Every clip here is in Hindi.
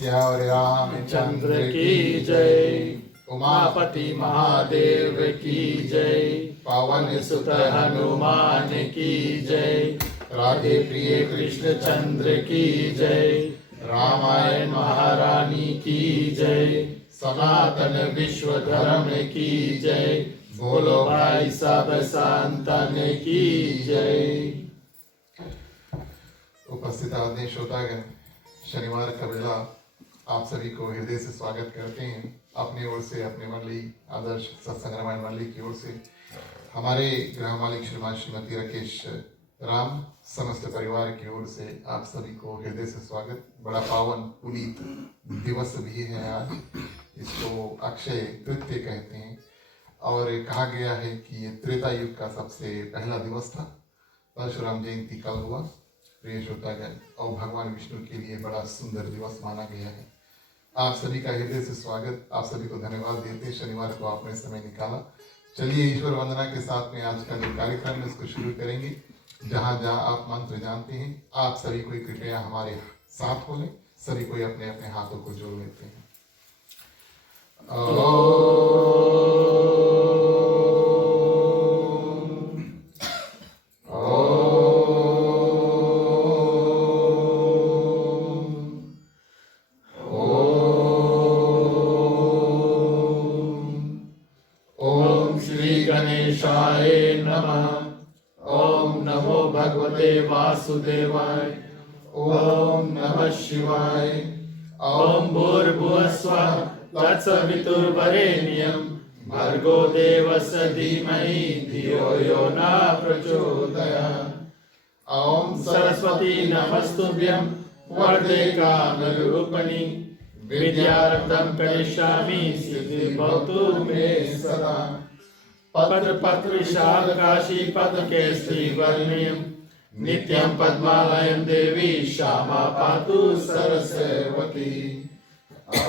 श्याम रामचंद्र की जय। उमापति महादेव की जय। पवन सुत हनुमान की जय। राधे प्रिय कृष्ण चंद्र की जय। रामायण महारानी की जय। सनातन विश्व धर्म की जय। बोलो भाई सब संतन की जय। उपस्थित आदरणीय श्रोतागण, शनिवार का बेला आप सभी को हृदय से स्वागत करते हैं। अपनी ओर से, अपने मंडली आदर्श सत्संग रामायण मंडली की ओर से, हमारे गृह मालिक श्रीमान श्रीमती राकेश राम समस्त परिवार की ओर से आप सभी को हृदय से स्वागत। बड़ा पावन पुनीत दिवस भी है आज, इसको अक्षय तृतीय कहते हैं और कहा गया है कि ये त्रेता युग का सबसे पहला दिवस था। परशुराम जयंती कल हुआ। प्रिय श्रोतागण, और भगवान विष्णु के लिए बड़ा सुंदर दिवस माना गया है। आप सभी का हृदय से स्वागत, आप सभी को धन्यवाद देते। शनिवार को आपने समय निकाला। चलिए ईश्वर वंदना के साथ में आज का जो कार्यक्रम है उसको शुरू करेंगे। जहाँ जहाँ आप मंत्र जानते हैं, आप सभी को कृपया हमारे साथ हो लें। सभी कोई अपने अपने हाथों को जोड़ लेते हैं। वासुदेवाय। ओम नमः शिवाय। ओम भूर्भुवः स्वः तत्सवितुर्वरेण्यं भर्गो देवस्य धीमहि धियो यो न प्रचोदयात्। ओम सरस्वती नमस्तुभ्यं वरदे कामरूपिणि विद्यार्थं करिष्यामि सिद्धिर्भवतु मे सदा। पत्र पत्र शालकाशी पदकेसरी वर्ण्यं नित्यं पद्मालयं देवी श्यामा पातु सरस्वती।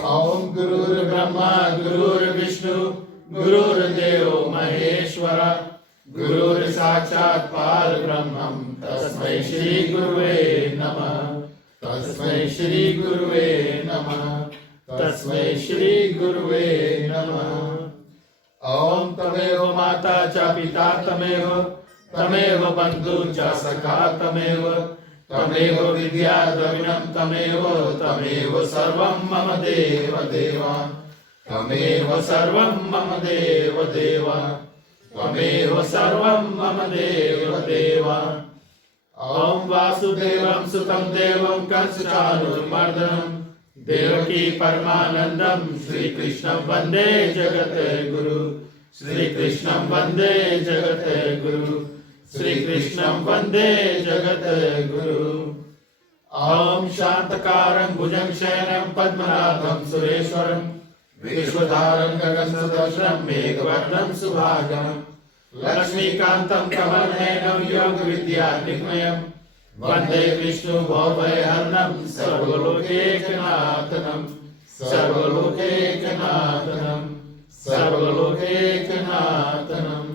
ओम गुरुर्ब्रह्मा गुरुर्विष्णु गुरुर्देवो महेश्वर गुरुर्साक्षात् परब्रह्मं तस्मै श्री गुरुवे नमः। तस्मै श्री गुरुवे नमः। तस्मै श्री गुरुवे नमः। ओम तमेव माता च पिता तमेव बंधु च सखा तमेव विद्या द्रविणं तमेव सर्वं मम देव देवा। तमेव सर्वं मम देव देवा। तमेव सर्वं मम देव देवा। ओम वासुदेवं सुतं देवं कंसचाणूरमर्दनं देवकी परमानंदं श्री कृष्णं वंदे जगत गुरु। श्री कृष्णं वंदे जगत गुरु। श्री कृष्णं वंदे जगत गुरु। ओम शांतकारं भुजंगशयनं पद्मनाभं सुरेश्वरं विश्वधारं गगनसदृशं मेघवर्णं सुभागं लक्ष्मीकान्तं कमलनयनं योगविद्यानिलयं वंदे विष्णु भवभयहरणं सर्वलोकैकनाथनं। सर्वलोकैकनाथनं। सर्वलोकैकनाथनं।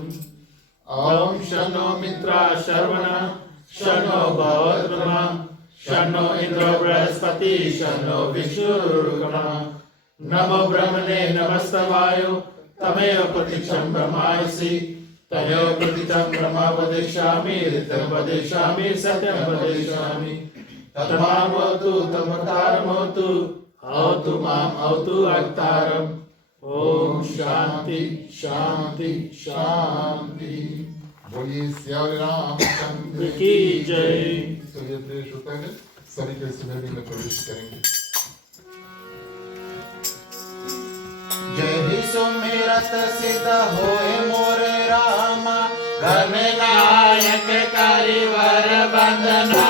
ओम शन्नो मित्रा शर्वणा शन्नो भवद्रमा शन्नो इंद्रो बृहस्पति शन्नो विष्णुरुग्मा। नमो ब्रह्मणे नमस्तवायो तमेव प्रतीक्षं ब्रह्मायसि। तमेव प्रतीक्षं ब्रह्मा वदिष्यामि ऋतं वदिष्यामि सत्यं वदिष्यामि। तत्मामवतु तमवतारमवतु अवतु माम् अवतु अवतारम्। ओम शांति शांति शांति। बोलिए श्याम रामचंद्र की जय। तो ये प्रिय श्रोतागण, सभी के सुमेरनी में प्रवेश करेंगे। जय ही सुमिरत सिद्ध होए मोरे रामा। घर में नायक करिवर बंदना।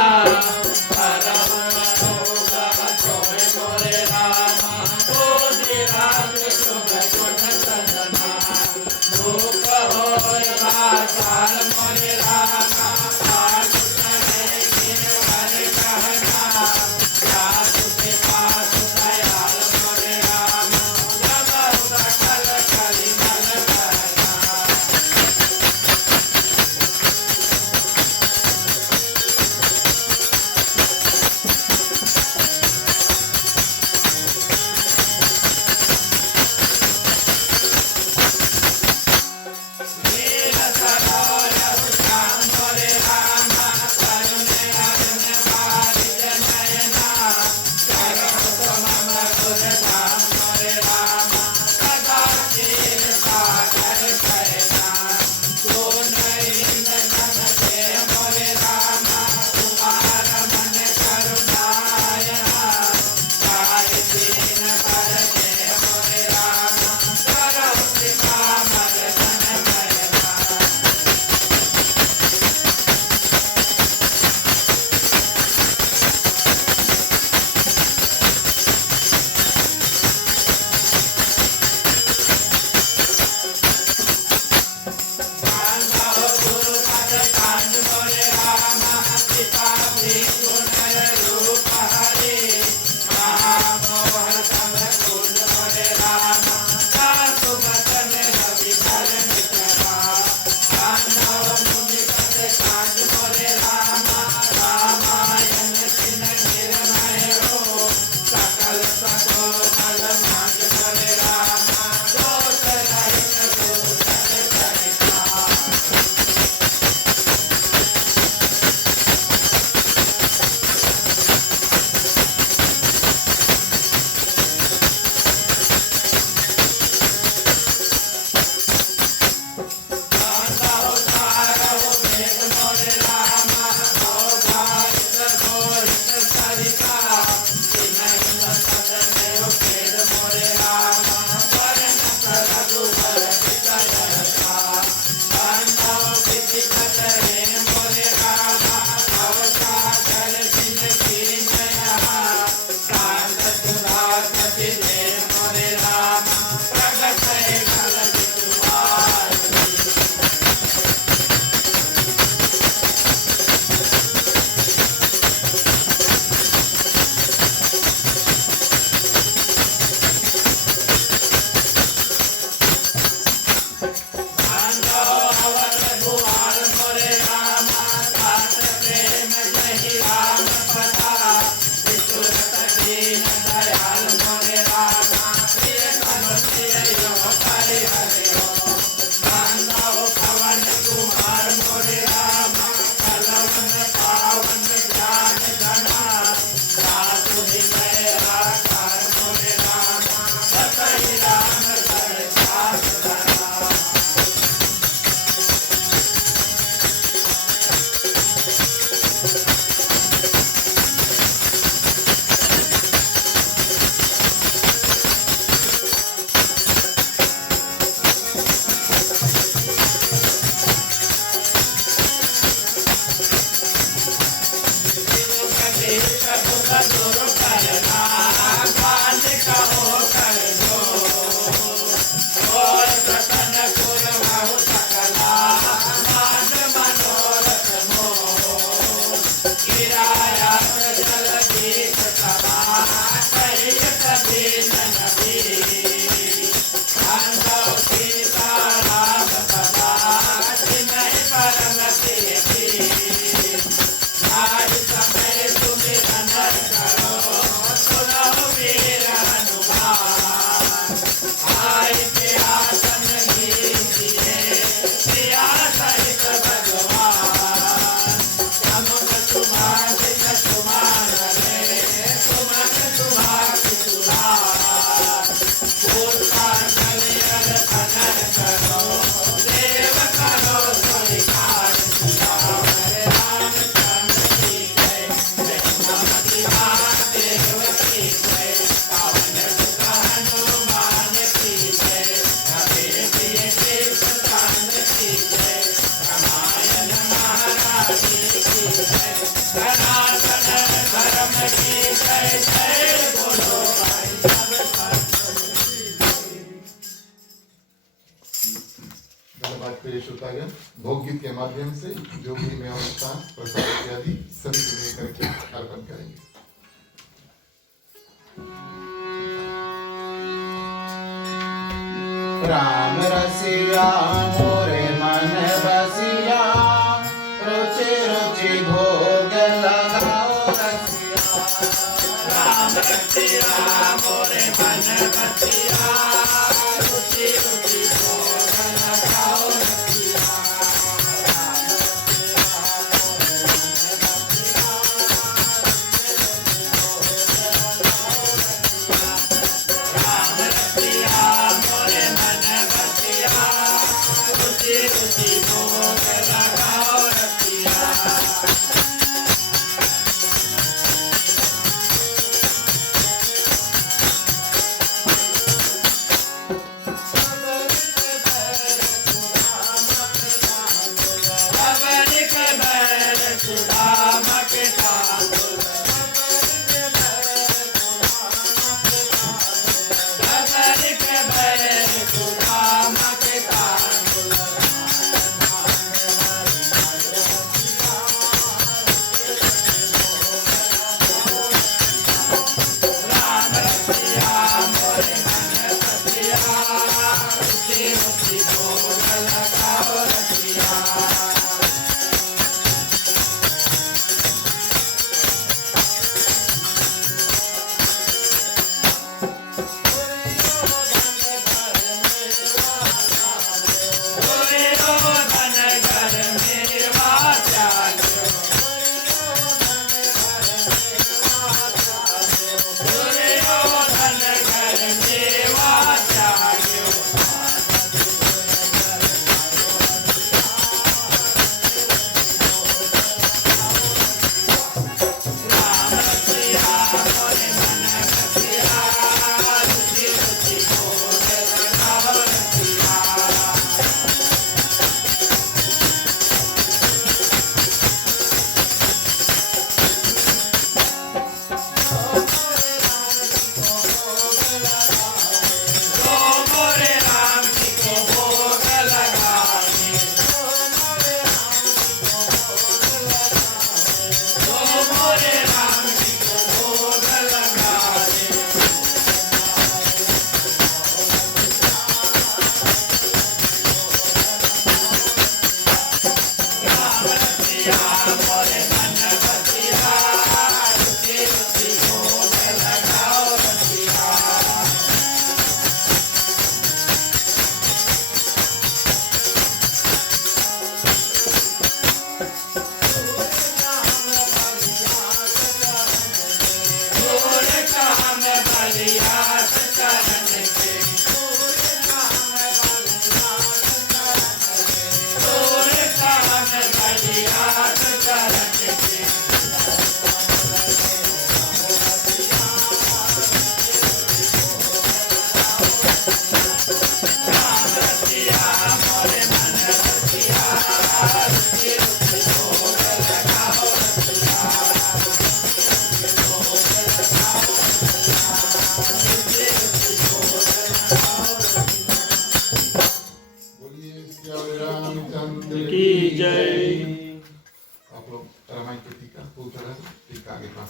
धन्यवाद प्रिय श्रोतागण। भोग गीत के माध्यम से जो भी मैं अनुष्ठान प्रसाद इत्यादि सभी को लेकर के अर्पण करेंगे। राम रसिया मोरे मन बसिया, रुचि रुचि भोग लगाओ रसिया। राम रसिया मोरे मन बसिया, रुचि रुचि भोग लगाओ रसिया। राम रसिया मोरे मन बसिया, रुचि रुचि भोग लगाओ रसिया।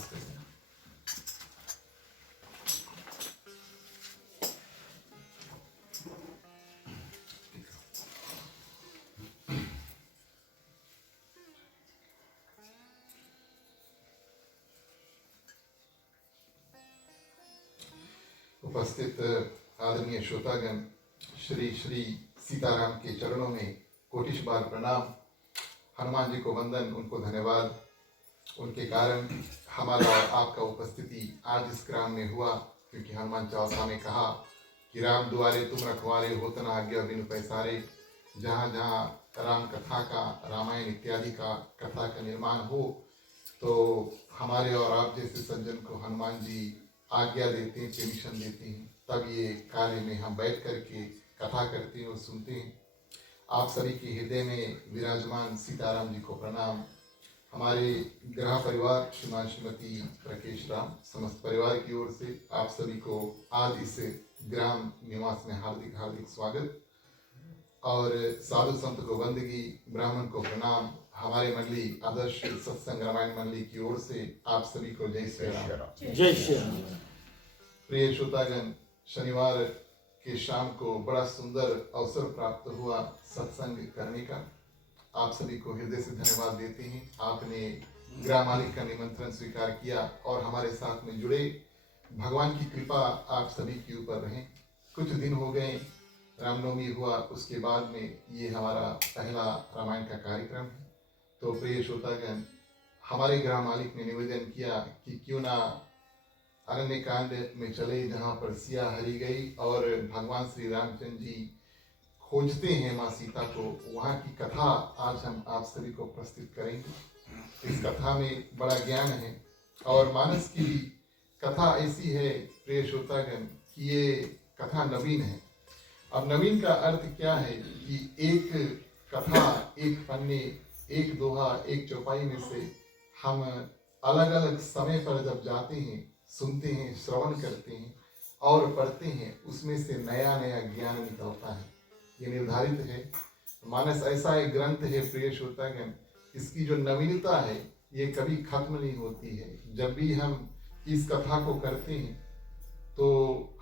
नमस्ते। उपस्थित आदरणीय श्रोतागण, श्री श्री सीताराम के चरणों में कोटिश बार प्रणाम। हनुमान जी को वंदन, उनको धन्यवाद। उनके कारण हमारा और आपका उपस्थिति आज इस ग्राम में हुआ, क्योंकि हनुमान चालीसा में कहा कि राम दुआरे तुम रखवारे, होत न आज्ञा बिनु पैसारे। जहाँ जहाँ राम कथा का, रामायण इत्यादि का कथा का निर्माण हो, तो हमारे और आप जैसे सज्जन को हनुमान जी आज्ञा देते हैं, परमिशन देते हैं, तब ये कार्य में हम बैठ करके कथा करते हैं और सुनते हैं। आप सभी के हृदय में विराजमान सीताराम जी को प्रणाम। हमारे गृह परिवार श्रीमान श्रीमती राकेश राम समस्त परिवार की ओर से आप सभी को आज इस ग्राम निवास में हार्दिक हार्दिक स्वागत और साधु संत को बंदगी, ब्राह्मण को प्रणाम। हमारे मंडली आदर्श सत्संग रामायण मंडली की ओर से आप सभी को जय श्री राम। जय श्री राम। प्रिय श्रोतागण, शनिवार के शाम को बड़ा सुंदर अवसर प्राप्त हुआ सत्संग करने का। आप सभी को हृदय से धन्यवाद देते हैं। आपने ग्राम मालिक का निमंत्रण स्वीकार किया और हमारे साथ में जुड़े। भगवान की कृपा आप सभी के ऊपर रहे। कुछ दिन हो गए, रामनवमी हुआ, उसके बाद में ये हमारा पहला रामायण का कार्यक्रम है। तो प्रिय श्रोतागण, हमारे ग्राम मालिक ने निवेदन किया कि क्यों ना अरण्य कांड में चले, जहाँ पर सिया हरी गई और भगवान श्री रामचंद्र जी खोजते हैं माँ सीता को। वहाँ की कथा आज हम आप सभी को प्रस्तुत करेंगे। इस कथा में बड़ा ज्ञान है और मानस की भी कथा ऐसी है प्रिय श्रोतागण कि ये कथा नवीन है। अब नवीन का अर्थ क्या है कि एक कथा, एक पन्ने, एक दोहा, एक चौपाई में से हम अलग अलग समय पर जब जाते हैं, सुनते हैं, श्रवण करते हैं और पढ़ते हैं, उसमें से नया नया ज्ञान निकलता है। ये निर्धारित है। मानस ऐसा एक ग्रंथ है प्रिय श्रोतागण, इसकी जो नवीनता है ये कभी खत्म नहीं होती है। जब भी हम इस कथा को करते हैं तो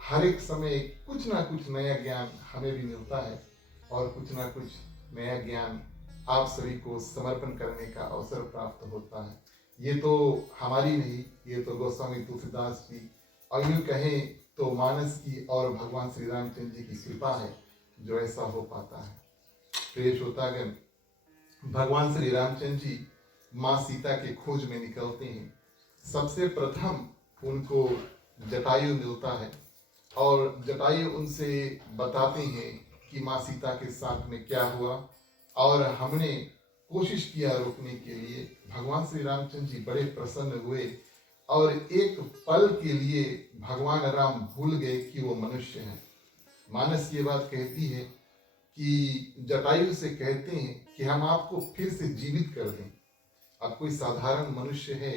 हर एक समय कुछ ना कुछ नया ज्ञान हमें भी मिलता है और कुछ ना कुछ नया ज्ञान आप सभी को समर्पण करने का अवसर प्राप्त होता है। ये तो हमारी नहीं, ये तो गोस्वामी तुलसीदास जी और यूँ कहें तो मानस की और भगवान श्री रामचंद्र जी की कृपा है जो ऐसा हो पाता है। प्रिय श्रोतागण, भगवान श्री रामचंद्र जी माँ सीता के खोज में निकलते हैं। सबसे प्रथम उनको जटायु मिलता है और जटायु उनसे बताते हैं कि माँ सीता के साथ में क्या हुआ और हमने कोशिश किया रोकने के लिए। भगवान श्री रामचंद्र जी बड़े प्रसन्न हुए और एक पल के लिए भगवान राम भूल गए कि वो मनुष्य हैं। मानस ये बात कहती है कि जटायु से कहते हैं कि हम आपको फिर से जीवित कर दें। अब कोई साधारण मनुष्य है,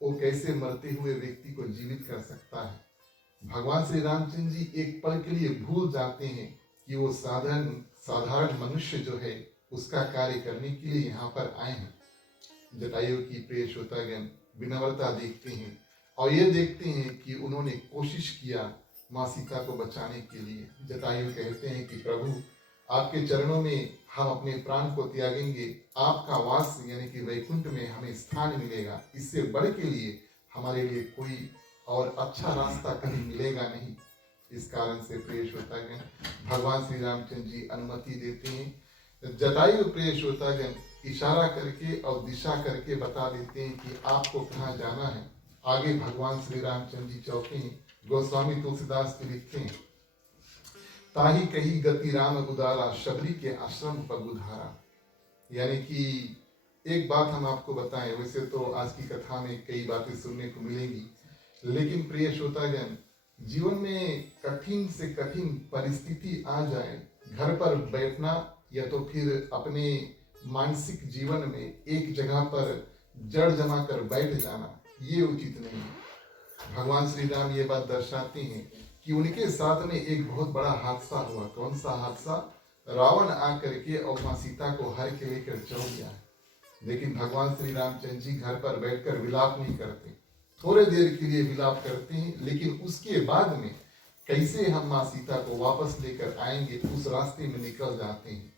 वो कैसे मरते हुए व्यक्ति को जीवित कर सकता है। भगवान श्री रामचंद्र जी एक पल के लिए भूल जाते हैं कि वो साधारण मनुष्य जो है उसका कार्य करने के लिए यहाँ पर आए हैं। जटायु की प्रिय श्रोतागण विनम्रता देखते हैं और ये देखते हैं कि उन्होंने कोशिश किया माँ सीता को बचाने के लिए। जटायु कहते हैं कि प्रभु, आपके चरणों में हम अपने प्राण को त्यागेंगे, आपका वास यानी कि वैकुंठ में हमें स्थान मिलेगा। इससे बढ़ के लिए हमारे लिए कोई और अच्छा रास्ता कहीं मिलेगा नहीं। इस कारण से प्रिय श्रोतागण भगवान श्री रामचंद्र जी अनुमति देते हैं। जटायु प्रिय श्रोतागण इशारा करके और दिशा करके बता देते हैं कि आपको कहाँ जाना है। आगे भगवान श्री रामचंद्र जी चलते हैं। गोस्वामी तुलसीदास जी लिखते हैं, ताही कही गति राम गुदारा, शबरी के आश्रम पगुधारा। यानी कि एक बात हम आपको बताएं, वैसे तो आज की कथा में कई बातें सुनने को मिलेंगी, लेकिन प्रिय श्रोतागण जीवन में कठिन से कठिन परिस्थिति आ जाए, घर पर बैठना या तो फिर अपने मानसिक जीवन में एक जगह पर जड़ जमा कर बैठ जाना, ये उचित नहीं है। भगवान श्री राम ये बात दर्शाते हैं कि उनके साथ में एक बहुत बड़ा हादसा हुआ। कौन सा हादसा? रावण आकर के और माँ सीता को हर के लेकर चल गया है। लेकिन भगवान श्री रामचंद्र जी घर पर बैठकर विलाप नहीं करते, थोड़े देर के लिए विलाप करते हैं, लेकिन उसके बाद में कैसे हम माँ सीता को वापस लेकर आएंगे उस रास्ते में निकल जाते हैं।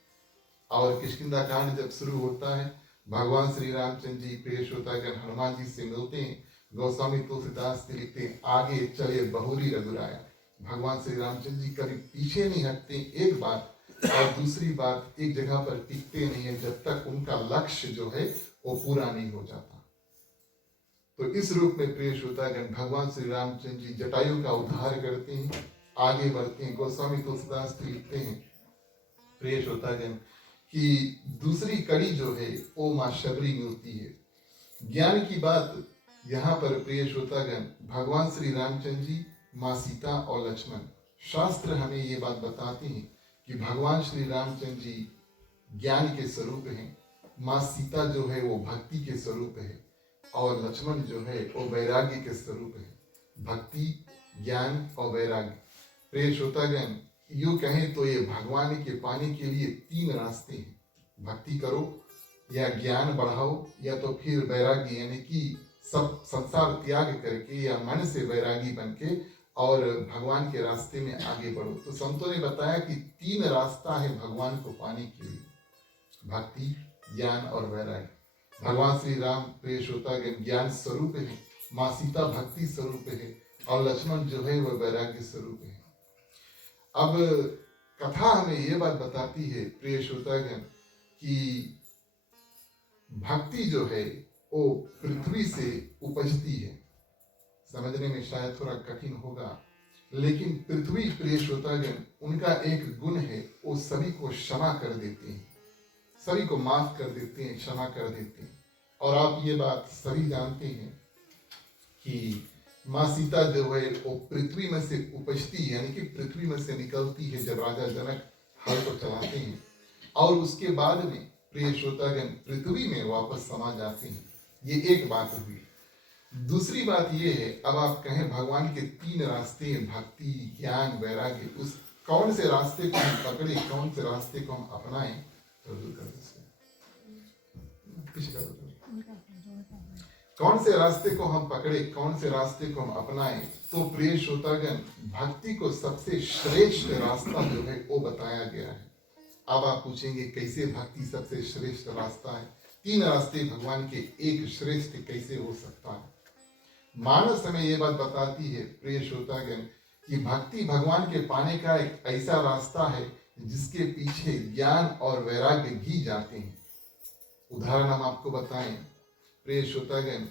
और किष्किंधा कांड जब शुरू होता है, भगवान श्री रामचंद्र जी प्रिय श्रोतागण हनुमान जी से मिलते हैं। गोस्वामी तुलसीदास जी लिखते हैं, आगे चले बहुरी रघुराया। भगवान श्री रामचंद्र जी कभी पीछे नहीं हटते एक बात, और दूसरी बात एक जगह पर टिकते नहीं है जब तक उनका लक्ष्य जो है वो पूरा नहीं हो जाता। तो इस रूप में प्रिय श्रोतागण भगवान श्री रामचंद्र जी जटायु का उद्धार करते हैं, आगे बढ़ते हैं। गोस्वामी तुलसीदास जी लिखते हैं प्रिय श्रोतागण कि दूसरी कड़ी जो है वो माँ शबरी में होती है। ज्ञान की बात यहाँ पर प्रिय श्रोतागण भगवान श्री रामचंद्र जी, माँ सीता और लक्ष्मण, शास्त्र हमें ये बात बताते हैं कि भगवान श्री रामचंद्र जी ज्ञान के स्वरूप हैं, माँ सीता जो है वो भक्ति के स्वरूप है, और लक्ष्मण जो है वो वैराग्य के स्वरूप है। भक्ति, ज्ञान और वैराग्य। प्रिय श्रोतागण यूं कहें तो ये भगवान के पाने के लिए 3 रास्ते हैं। भक्ति करो या ज्ञान बढ़ाओ या तो फिर वैराग्य, यानी कि सब संसार त्याग करके या मन से वैरागी बन के और भगवान के रास्ते में आगे बढ़ो। तो संतों ने बताया कि 3 रास्ता है भगवान को पाने के लिए, भक्ति, ज्ञान और वैराग्य। भगवान श्री राम प्रिय श्रोतागण ज्ञान स्वरूप है, माँ सीता भक्ति स्वरूप है, और लक्ष्मण जो है वह वैराग्य स्वरूप है। अब कथा हमें ये बात बताती है प्रिय श्रोतागण कि भक्ति जो है वो पृथ्वी से उपजती है। समझने में शायद थोड़ा कठिन होगा, लेकिन पृथ्वी प्रिय श्रोतागण उनका एक गुण है, वो सभी को क्षमा कर देते हैं, सभी को माफ कर देते हैं, क्षमा कर देते हैं। और आप ये बात सभी जानते हैं कि माँ सीता जो है वो पृथ्वी में से उपजती है, यानी कि पृथ्वी में से निकलती है जब राजा जनक हल को चलाते हैं, और उसके बाद में प्रिय श्रोतागण पृथ्वी में वापस समा जाते हैं। ये एक बात हुई। दूसरी बात ये है, अब आप कहें भगवान के 3 रास्ते हैं, भक्ति, ज्ञान, वैराग्य, उस कौन से रास्ते को हम पकड़े, कौन से रास्ते को हम अपनाएं, तो दूर कर कौन से रास्ते को हम पकड़े, कौन से रास्ते को हम अपनाएं। तो प्रिय श्रोतागण भक्ति को सबसे श्रेष्ठ रास्ता जो है वो बताया गया है। अब आप पूछेंगे कैसे भक्ति सबसे श्रेष्ठ रास्ता है? 3 रास्ते भगवान के, एक श्रेष्ठ कैसे हो सकता है? मानस हमें ये बात बताती है प्रिय श्रोतागण कि भक्ति भगवान के पाने का एक ऐसा रास्ता है जिसके पीछे ज्ञान और वैराग्य भी जाते हैं। उदाहरण हम आपको बताएं प्रिय श्रोतागण,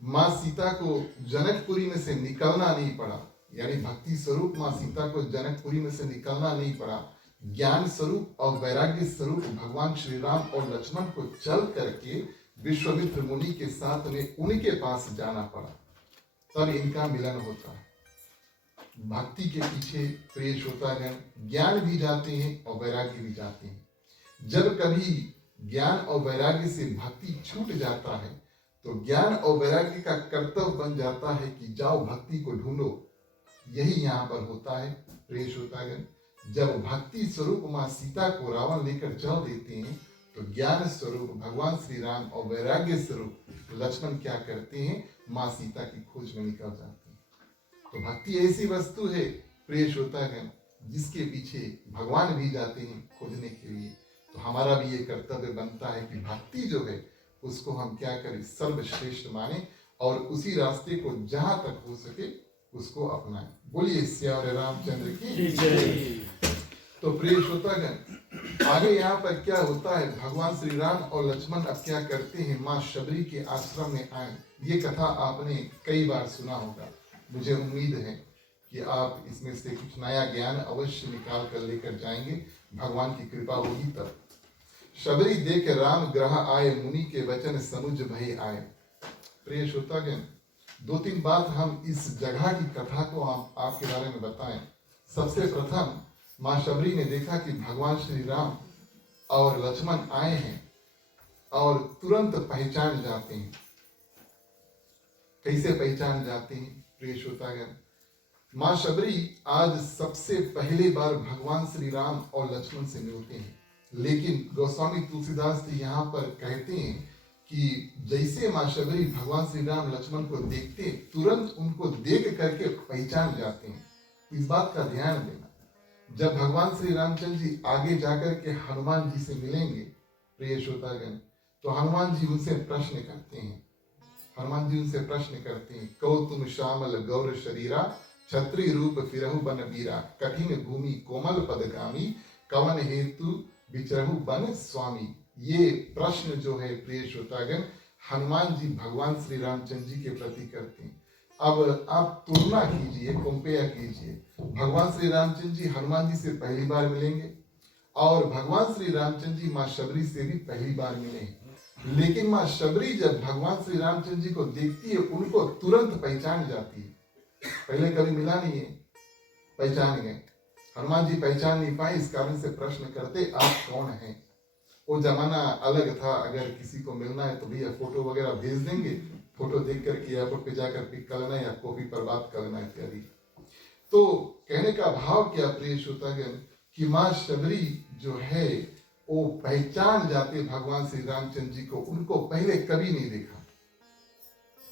माँ सीता को जनकपुरी में से निकलना नहीं पड़ा, यानी भक्ति स्वरूप माँ सीता को जनकपुरी में से निकलना नहीं पड़ा। ज्ञान स्वरूप और वैराग्य स्वरूप भगवान श्री राम और लक्ष्मण को चल करके विश्वामित्र मुनि के साथ में उनके पास जाना पड़ा, तब इनका मिलन होता है। भक्ति के पीछे प्रिय श्रोतागण ज्ञान भी जाते हैं और वैराग्य भी जाते हैं। जब कभी ज्ञान और वैराग्य से भक्ति छूट जाता है तो ज्ञान और वैराग्य का कर्तव्य बन जाता है कि जाओ भक्ति को ढूंढो। यही यहाँ पर होता है प्रिय श्रोतागण। जब भक्ति स्वरूप माँ सीता को रावण लेकर चल देते हैं तो ज्ञान स्वरूप भगवान श्री राम और वैराग्य स्वरूप लक्ष्मण क्या करते हैं, माँ सीता की खोज में निकल जाते हैं। तो भक्ति ऐसी वस्तु है प्रिय श्रोतागण जिसके पीछे भगवान भी जाते हैं खोजने के लिए। तो हमारा भी ये कर्तव्य बनता है कि भक्ति जो है उसको हम क्या करें, सर्वश्रेष्ठ माने और उसी रास्ते को जहां तक हो सके उसको अपनाएं। बोलिए श्याम रामचंद्र की जय। तो प्रिय श्रोतागण आगे यहाँ पर क्या होता है, भगवान श्री राम और लक्ष्मण अब क्या करते हैं, माँ शबरी के आश्रम में आए। ये कथा आपने कई बार सुना होगा। मुझे उम्मीद है कि आप इसमें से कुछ नया ज्ञान अवश्य निकाल कर लेकर जाएंगे, भगवान की कृपा होगी तब। शबरी देख राम ग्रह आए, मुनि के वचन समुझ भय आए। प्रिय श्रोतागण 2-3 बात हम इस जगह की कथा को आपके बारे में बताएं। सबसे प्रथम माँ शबरी ने देखा कि भगवान श्री राम और लक्ष्मण आए हैं और तुरंत पहचान जाते हैं। कैसे पहचान जाते हैं प्रिय श्रोतागण, माँ शबरी आज सबसे पहले बार भगवान श्री राम और लक्ष्मण से मिलते हैं। लेकिन गोस्वामी तुलसीदास जी यहाँ पर कहते हैं कि जैसे माँ शबरी भगवान श्री राम लक्ष्मण को देखते तुरंत उनको देख करके पहचान जाते हैं। इस बात का ध्यान देना, जब भगवान श्री रामचंद्र जी आगे जाकर के हनुमान जी से मिलेंगे प्रिय श्रोतागण, तो हनुमान जी उनसे प्रश्न करते हैं। हनुमान जी उनसे प्रश्न करते हैं, कहो तुम श्यामल गौर शरीरा, छत्री रूप फिरहु बन बीरा, कठिन भूमि कोमल पदगामी, कवन हेतु विचरहु बन स्वामी। ये प्रश्न जो है प्रिय श्रोतागण हनुमान जी भगवान श्री रामचंद्र जी के प्रति करते हैं। अब आप तुलना कीजिए, कंपेयर कीजिए, भगवान श्री रामचंद्र जी हनुमान जी से पहली बार मिलेंगे और भगवान श्री रामचंद्र जी माँ शबरी से भी पहली बार मिले। लेकिन माँ शबरी जब भगवान श्री रामचंद्र जी को देखती है उनको तुरंत पहचान जाती है। पहले कभी मिला नहीं है, पहचान गए। हनुमान जी पहचान नहीं पाए, इस कारण से प्रश्न करते आप कौन हैं। वो जमाना अलग था, अगर किसी को मिलना है तो भैया फोटो वगैरह भेज देंगे, फोटो देख करके एयरपोर्ट पे जाकर पिक कर लेना या कॉफी पर बात कर लेना इत्यादि। तो कहने का भाव क्या प्रिय श्रोतागण कि माँ शबरी जो है वो पहचान जाते भगवान श्री रामचंद्र जी को, उनको पहले कभी नहीं देखा।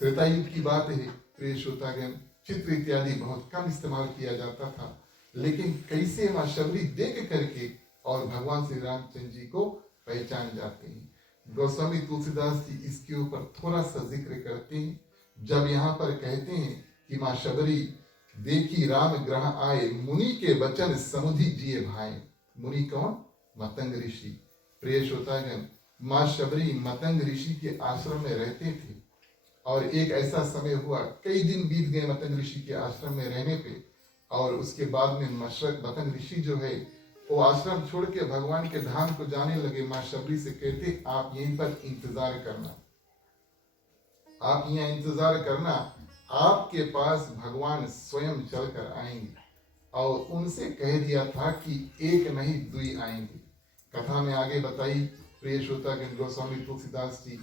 त्रेता युग की बात है प्रिय श्रोतागण, चित्र इत्यादि बहुत कम इस्तेमाल किया जाता था, लेकिन कैसे माँ शबरी देख करके और भगवान श्री रामचंद्र जी को पहचान जाते हैं। गोस्वामी तुलसीदास जी इसके ऊपर थोड़ा सा जिक्र करते हैं, जब यहाँ पर कहते हैं कि माँ शबरी देखी राम ग्रह आए, मुनि के वचन समुधि जिए भाई। मुनि कौन? मतंग ऋषि। प्रिय श्रोतागण माँ शबरी मतंग ऋषि के आश्रम में रहते थे और एक ऐसा समय हुआ, कई दिन बीत गए मतंग ऋषि के आश्रम में रहने पे, और उसके बाद में मतंग ऋषि जो है वो आश्रम छोड़ के भगवान के धाम को जाने लगे। माँ शबरी से कहते आप यहीं पर इंतजार करना, आप यहाँ इंतजार करना, आपके पास भगवान स्वयं चलकर आएंगे। और उनसे कह दिया था कि एक नहीं दुई आएंगे। कथा में आगे बताई प्रिय श्रोतागण गोस्वामी तुलसीदास जी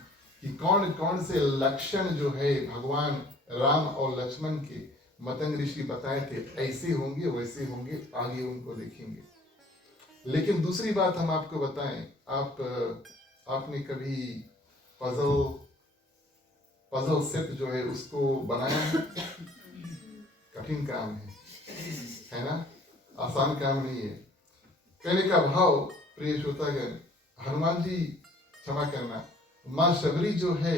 कि कौन कौन से लक्षण जो है भगवान राम और लक्ष्मण के मतंग ऋषि बताए थे, ऐसे होंगे वैसे होंगे, आगे उनको देखेंगे। लेकिन दूसरी बात हम आपको बताएं, आपने कभी पजल सेट जो है उसको बनाया है? कठिन काम है ना, आसान काम नहीं है। कहने का भाव प्रिय श्रोतागण हनुमान जी क्षमा करना, माँ शबरी जो है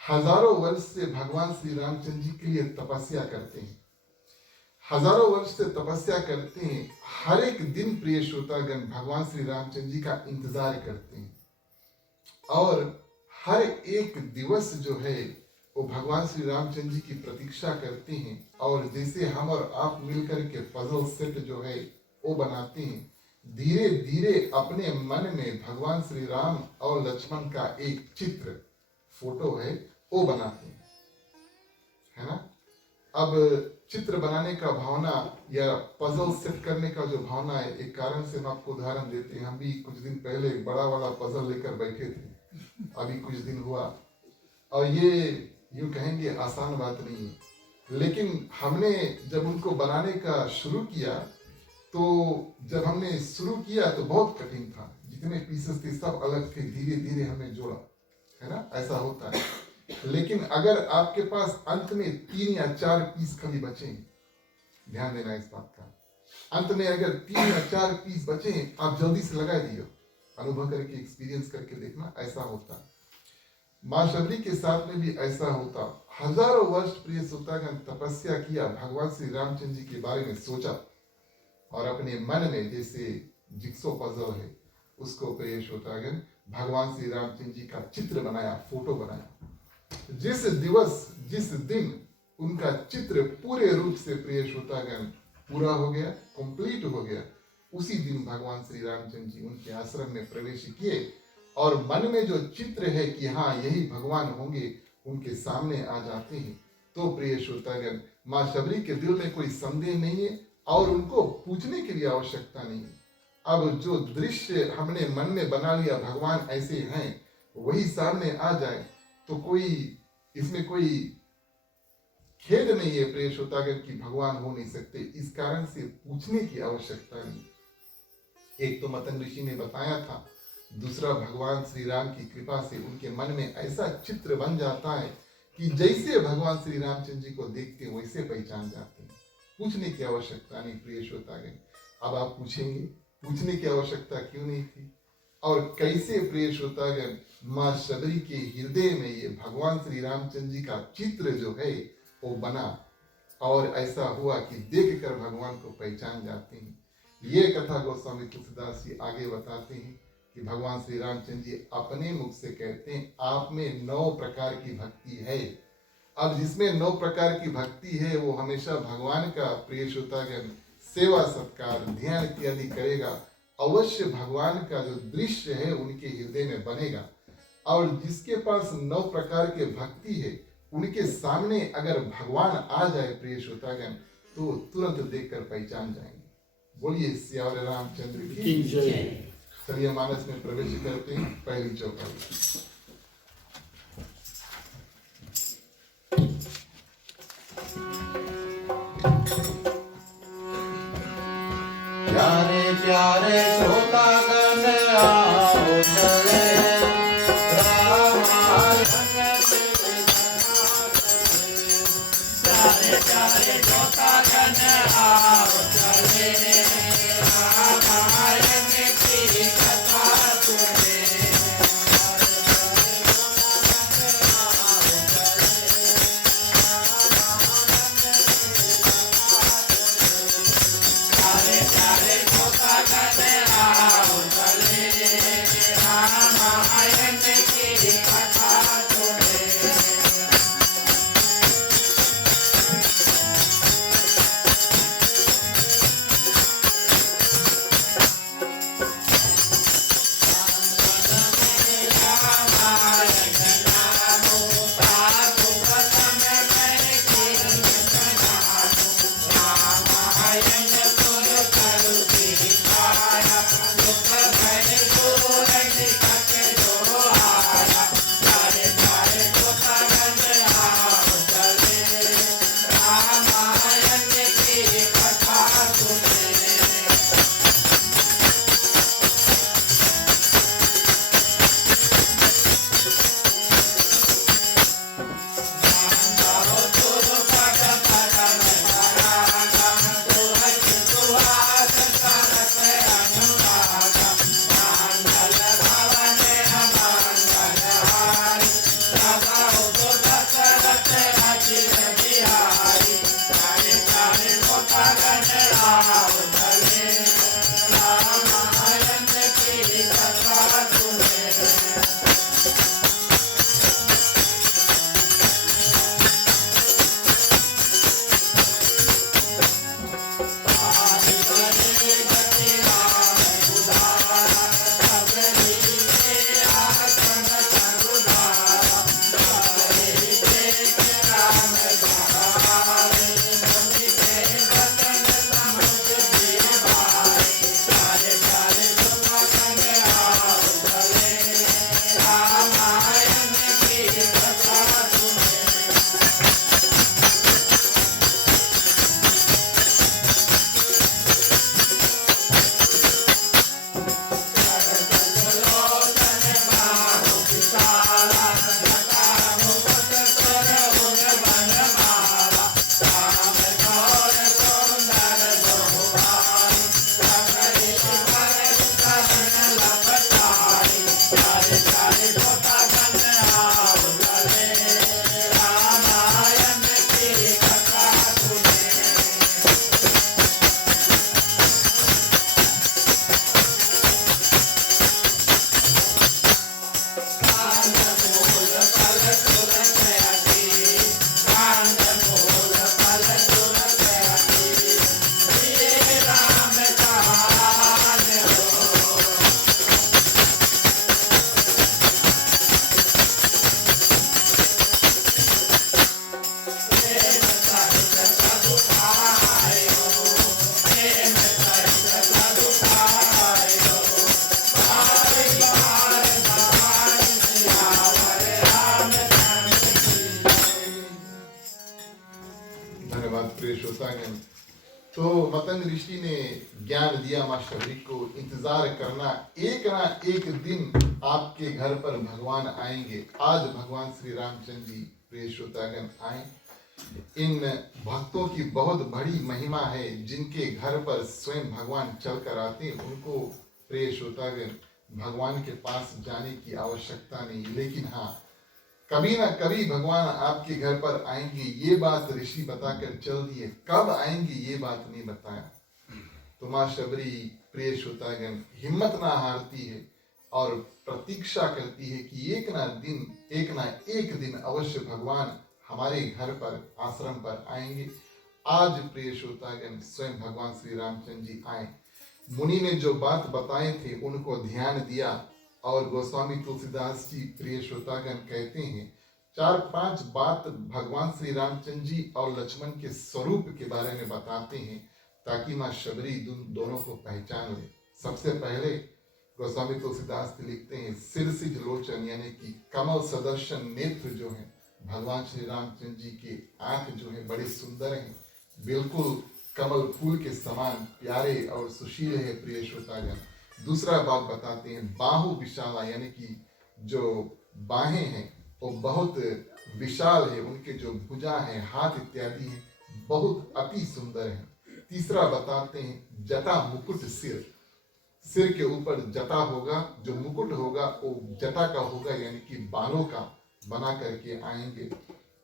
हजारों वर्ष से भगवान श्री रामचंद्र जी के लिए तपस्या करते हैं, हजारों वर्ष से तपस्या करते हैं। हर एक दिन प्रिय श्रोतागण भगवान श्री रामचंद्र जी का इंतजार करते हैं और हर एक दिवस जो है वो भगवान श्री रामचंद्र जी की प्रतीक्षा करते हैं। और जैसे हम और आप मिलकर के पजल सेट जो है वो बनाते हैं, धीरे धीरे अपने मन में भगवान श्री राम और लक्ष्मण का एक चित्र फोटो है वो बनाते हैं, है ना। अब चित्र बनाने का भावना या पजल सेट करने का जो भावना है, एक कारण से हम आपको उदाहरण देते हैं। हम भी कुछ दिन पहले बड़ा वाला पजल लेकर बैठे थे, अभी कुछ दिन हुआ, और ये यूं कहेंगे आसान बात नहीं है। लेकिन हमने जब उनको बनाने का शुरू किया तो जब हमने शुरू किया तो बहुत कठिन था, जितने पीसेस थे सब अलग थे, धीरे धीरे हमने जोड़ा, है ना, ऐसा होता है। लेकिन अगर आपके पास अंत में 3 या 4 पीस कभी बचे, ध्यान देना इस बात का, अंत में अगर 3 या 4 पीस बचे आप जल्दी से लगा दियो, अनुभव करके एक्सपीरियंस करके देखना, ऐसा होता। माँ शबरी के साथ में भी ऐसा होता। हजारों वर्ष प्रिय श्रोतागण तपस्या किया, भगवान श्री रामचंद्र जी के बारे में सोचा और अपने मन में जैसे जिक्सो पजल है उसको प्रिय श्रोतागण भगवान श्री रामचंद्र जी का चित्र बनाया, फोटो बनाया। जिस दिवस जिस दिन उनका चित्र पूरे रूप से प्रिय श्रोतागण पूरा हो गया, कंप्लीट हो गया, उसी दिन भगवान श्री रामचंद्र जी उनके आश्रम में प्रवेश किए और मन में जो चित्र है कि हाँ यही भगवान होंगे उनके सामने आ जाते हैं। तो प्रिय श्रोतागण माँ शबरी के दिल में कोई संदेह नहीं है और उनको पूछने की भी आवश्यकता नहीं है। अब जो दृश्य हमने मन में बना लिया भगवान ऐसे हैं वही सामने आ जाए तो कोई इसमें कोई खेद नहीं है प्रिय श्रोतागण कि भगवान हो नहीं सकते, इस कारण से पूछने की आवश्यकता नहीं। एक तो मतंग ऋषि ने बताया था दूसरा, भगवान श्री राम की कृपा से उनके मन में ऐसा चित्र बन जाता है कि जैसे भगवान श्री रामचंद्र जी को देखते हैं वैसे पहचान जाते हैं। पूछने की आवश्यकता नहीं प्रिय श्रोतागण। अब आप पूछेंगे पूछने की आवश्यकता क्यों नहीं थी और कैसे प्रिय श्रोतागण माँ शबरी के हृदय में ये भगवान श्री रामचंद्र जी का चित्र जो है वो बना और ऐसा हुआ कि देखकर भगवान को पहचान जाते हैं। ये कथा गोस्वामी तुलसीदास जी आगे बताते हैं कि भगवान श्री रामचंद्र जी अपने मुख से कहते हैं आप में 9 प्रकार की भक्ति है। अब जिसमें 9 प्रकार की भक्ति है वो हमेशा भगवान का प्रिय श्रोतागण सेवा सत्कार ध्यान इत्यादि करेगा, अवश्य भगवान का जो दृश्य है उनके हृदय में बनेगा। और जिसके पास 9 प्रकार के भक्ति है उनके सामने अगर भगवान आ जाए प्रिय श्रोतागण तो तुरंत देखकर पहचान जाएंगे। बोलिए सियावर रामचंद्र की जय। चलिए मानस में प्रवेश करते हैं पहली चौपाई। प्यारे प्यारे श्रोतागण आओ चले रामायण की कथा चले। प्यारे प्यारे श्रोतागण आओ चले रामायण की कथा सुने। प्यारे प्यारे श्रोतागण आओ चले रामायण की कथा सुने। तो मतंग ऋषि ने ज्ञान दिया माँ शबरी को, इंतजार करना, एक ना एक दिन आपके घर पर भगवान आएंगे। आज भगवान श्री रामचंद्र जी प्रिय श्रोतागण आए। इन भक्तों की बहुत बड़ी महिमा है, जिनके घर पर स्वयं भगवान चलकर आते हैं, उनको प्रिय श्रोतागण भगवान के पास जाने की आवश्यकता नहीं। लेकिन हाँ, कभी ना कभी भगवान आपके घर पर आएंगे, ये बात ऋषि बताकर चल दिए। कब आएंगे ये बात नहीं बताया। तो माँ शबरी प्रिय श्रोतागण हिम्मत ना हारती है और प्रतीक्षा करती है कि एक ना एक दिन अवश्य भगवान हमारे घर पर, आश्रम पर आएंगे। आज प्रिय श्रोतागण स्वयं भगवान श्री रामचंद्र जी आए। मुनि ने जो बात बताए थे उनको ध्यान दिया और गोस्वामी तुलसीदास जी प्रिय श्रोतागण कहते हैं 4-5 बात भगवान श्री रामचंद्र जी और लक्ष्मण के स्वरूप के बारे में बताते हैं, ताकि माँ शबरी दोनों को पहचान ले। सबसे पहले गोस्वामी तुलसीदास जी लिखते हैं सिरसिज लोचन, यानी कि कमल सदर्शन नेत्र जो है भगवान श्री रामचंद्र जी के आंख जो है बड़े सुंदर हैं, बिल्कुल कमल फूल के समान प्यारे और सुशील है प्रिय श्रोतागण। दूसरा बात बताते हैं बाहु विशाला, यानी कि जो बाहें हैं वो बहुत विशाल है, उनके जो भुजा है, हाथ इत्यादि है, बहुत अति सुंदर है। तीसरा बताते हैं जटा मुकुट, सिर के ऊपर जटा होगा, जो मुकुट होगा वो जटा का होगा, यानी कि बालों का बना करके आएंगे।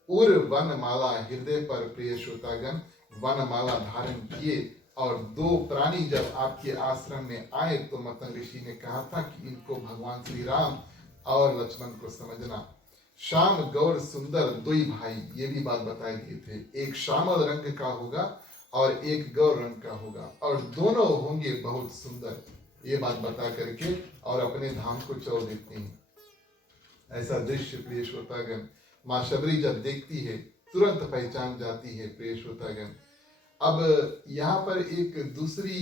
उर वनमाला, हृदय पर प्रिय श्रोतागण वनमाला धारण किए। और 2 प्राणी जब आपके आश्रम में आए तो मतंग ऋषि ने कहा था कि इनको भगवान श्री राम और लक्ष्मण को समझना। श्याम गौर सुंदर 2 भाई, ये भी बात बताए दिए थे, एक श्यामल रंग का होगा और एक गौर रंग का होगा, और दोनों होंगे बहुत सुंदर। ये बात बता करके और अपने धाम को चल देते हैं। ऐसा दृश्य प्रिय श्रोतागण माँ शबरी जब देखती है तुरंत पहचान जाती है प्रिय श्रोतागण। अब यहाँ पर एक दूसरी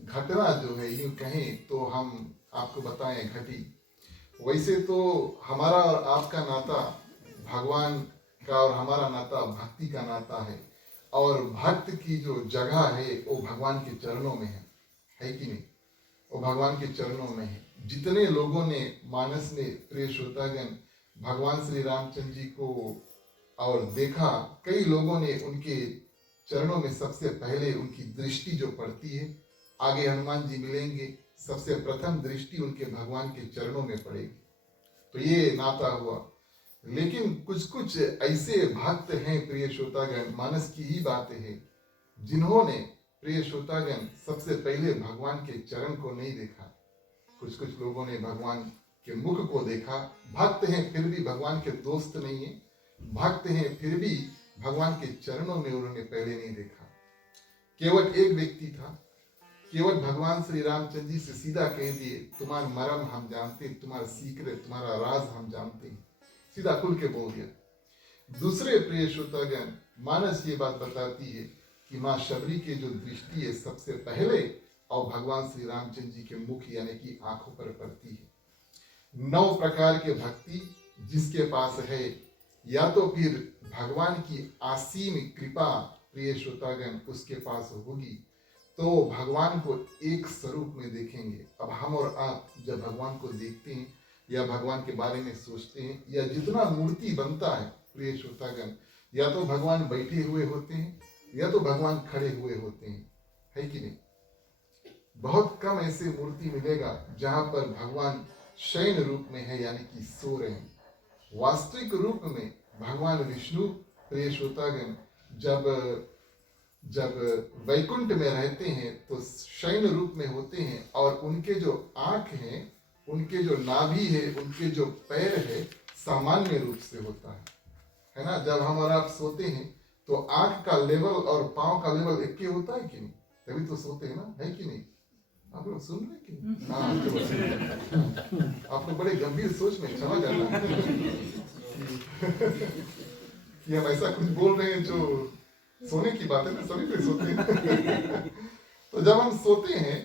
घटना जो है, यूं कहें तो हम आपको बताएं घटी। वैसे तो हमारा और आपका नाता भगवान का और हमारा नाता भक्ति का नाता है, और भक्त की जो जगह है वो भगवान के चरणों में है कि नहीं? वो भगवान के चरणों में है। जितने लोगों ने मानस ने प्रिय श्रोतागण भगवान श्री रामचंद्र जी को और देखा, कई लोगों ने उनके चरणों में सबसे पहले उनकी दृष्टि जो पड़ती है, आगे हनुमान जी मिलेंगे, सबसे प्रथम दृष्टि उनके भगवान के चरणों में पड़ेगी। तो ये नाता हुआ। लेकिन कुछ ऐसे भक्त हैं प्रिय श्रोतागण, मानस की ही बात है, जिन्होंने प्रिय श्रोतागण सबसे पहले भगवान के चरण को नहीं देखा। कुछ लोगों ने भगवान के मुख को देखा। भक्त हैं फिर भी भगवान के दोस्त नहीं है, भक्त हैं फिर भी भगवान के चरणों में उन्होंने पहले नहीं देखा। केवल एक व्यक्ति था, केवल भगवान श्री रामचंद्र जी से सीधा कह दिए तुम्हारा मरम हम जानते, तुम्हारा सीक्रेट, तुम्हारा राज हम जानते हैं, सीधा खुल के बोल दिया। दूसरे प्रिय श्रोतागण मानस ये बात बताती है कि माँ शबरी की जो दृष्टि है सबसे पहले और भगवान श्री रामचंद्र जी के मुख यानी कि आंखों पर पड़ती है। 9 प्रकार के भक्ति जिसके पास है, या तो फिर भगवान की असीम कृपा प्रिय श्रोतागण उसके पास होगी, तो भगवान को एक स्वरूप में देखेंगे। अब हम और आप जब भगवान को देखते हैं या भगवान के बारे में सोचते हैं, या जितना मूर्ति बनता है प्रिय श्रोतागण, या तो भगवान बैठे हुए होते हैं या तो भगवान खड़े हुए होते हैं, है कि नहीं? बहुत कम ऐसे मूर्ति मिलेगा जहां पर भगवान शयन रूप में है, यानी कि सो रहे हैं। वास्तविक रूप में भगवान विष्णु प्रिय श्रोतागण जब वैकुंठ में रहते हैं तो शयन रूप में होते हैं, और उनके जो आंख हैं, उनके जो नाभि है, उनके जो पैर है सामान्य रूप से होता है ना? जब हम और आप सोते हैं तो आंख का लेवल और पांव का लेवल एक ही होता है कि नहीं? तभी तो सोते हैं ना, है कि नहीं? आप लोग सुन रहे कि नहीं? हाँ, आप लोग बड़े गंभीर सोच में क्षमा करना कि हम ऐसा कुछ बोल रहे हैं जो सोने की बात है ना, सभी पे सोते हैं। तो जब हम सोते हैं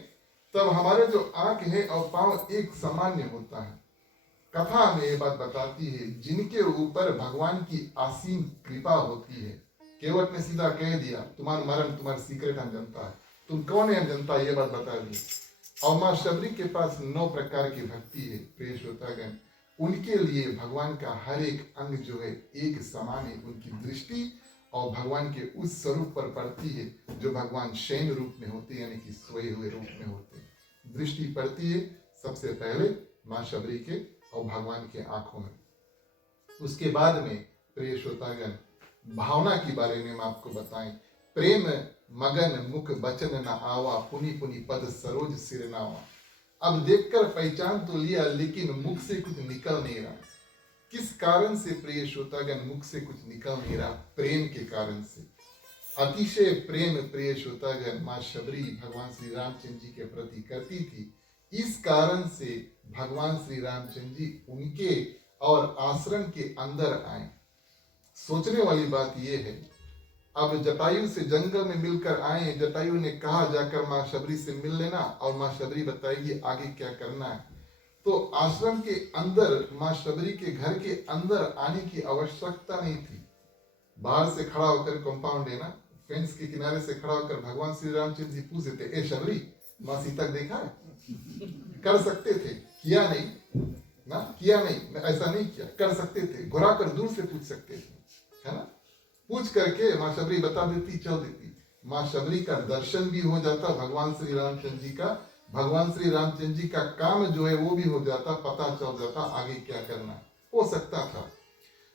तब हमारे जो आंख है और पांव एक सामान्य होता है। कथा हमें ये बात बताती है, जिनके ऊपर भगवान की असीम कृपा होती है, केवट ने सीधा कह दिया, तुम्हारा मरण, तुम्हारा सीक्रेट हम जानता है, तुम कौन है हम जानता है, ये बात बता दी। और माँ शबरी के पास 9 प्रकार की भक्ति है प्रिय श्रोतागण। उनके लिए भगवान का हर एक अंग जो है एक समान है। उनकी दृष्टि और भगवान के उस स्वरूप पर पड़ती है जो भगवान शयन रूप में होते हैं, यानी कि सोए हुए रूप में होते हैं। दृष्टि पड़ती है सबसे पहले माँ शबरी के और भगवान के आंखों में। उसके बाद में प्रिय श्रोतागण भावना के बारे में हम आपको बताएं। प्रेम मगन मुख बचन न आवा, पुनि पुनि पद सरोज सिर नावा। अब देखकर पहचान तो लिया लेकिन मुख से कुछ निकल नहीं रहा। किस कारण से प्रिय श्रोतागण मुख से कुछ निकल नहीं रहा? प्रेम के कारण से। अतिशय प्रेम प्रिय श्रोतागण माँ शबरी भगवान श्री रामचंद्र जी के प्रति करती थी। इस कारण से भगवान श्री रामचंद्र जी उनके और आश्रम के अंदर आए। सोचने वाली बात यह है, अब जटायु से जंगल में मिलकर आए, जटायु ने कहा जाकर माँ शबरी से मिल लेना और माँ शबरी बताएगी आगे क्या करना है। तो आश्रम के अंदर माँ शबरी के घर के अंदर आने की आवश्यकता नहीं थी। बाहर से खड़ा होकर कंपाउंड है ना, फेंस के किनारे से खड़ा होकर भगवान श्री रामचंद्र जी पूछ देते, ए शबरी माँ सीता को देखा है? कर सकते थे, किया नहीं ना, किया नहीं, ऐसा नहीं किया, कर सकते थे, घुरा कर दूर से पूछ सकते थे, है ना। पूछ करके माँ शबरी बता देती, चल देती। माँ शबरी का दर्शन भी हो जाता भगवान श्री रामचंद्र जी का, भगवान श्री रामचंद्र जी का काम जो है वो भी हो जाता, पता चल जाता आगे क्या करना हो सकता था।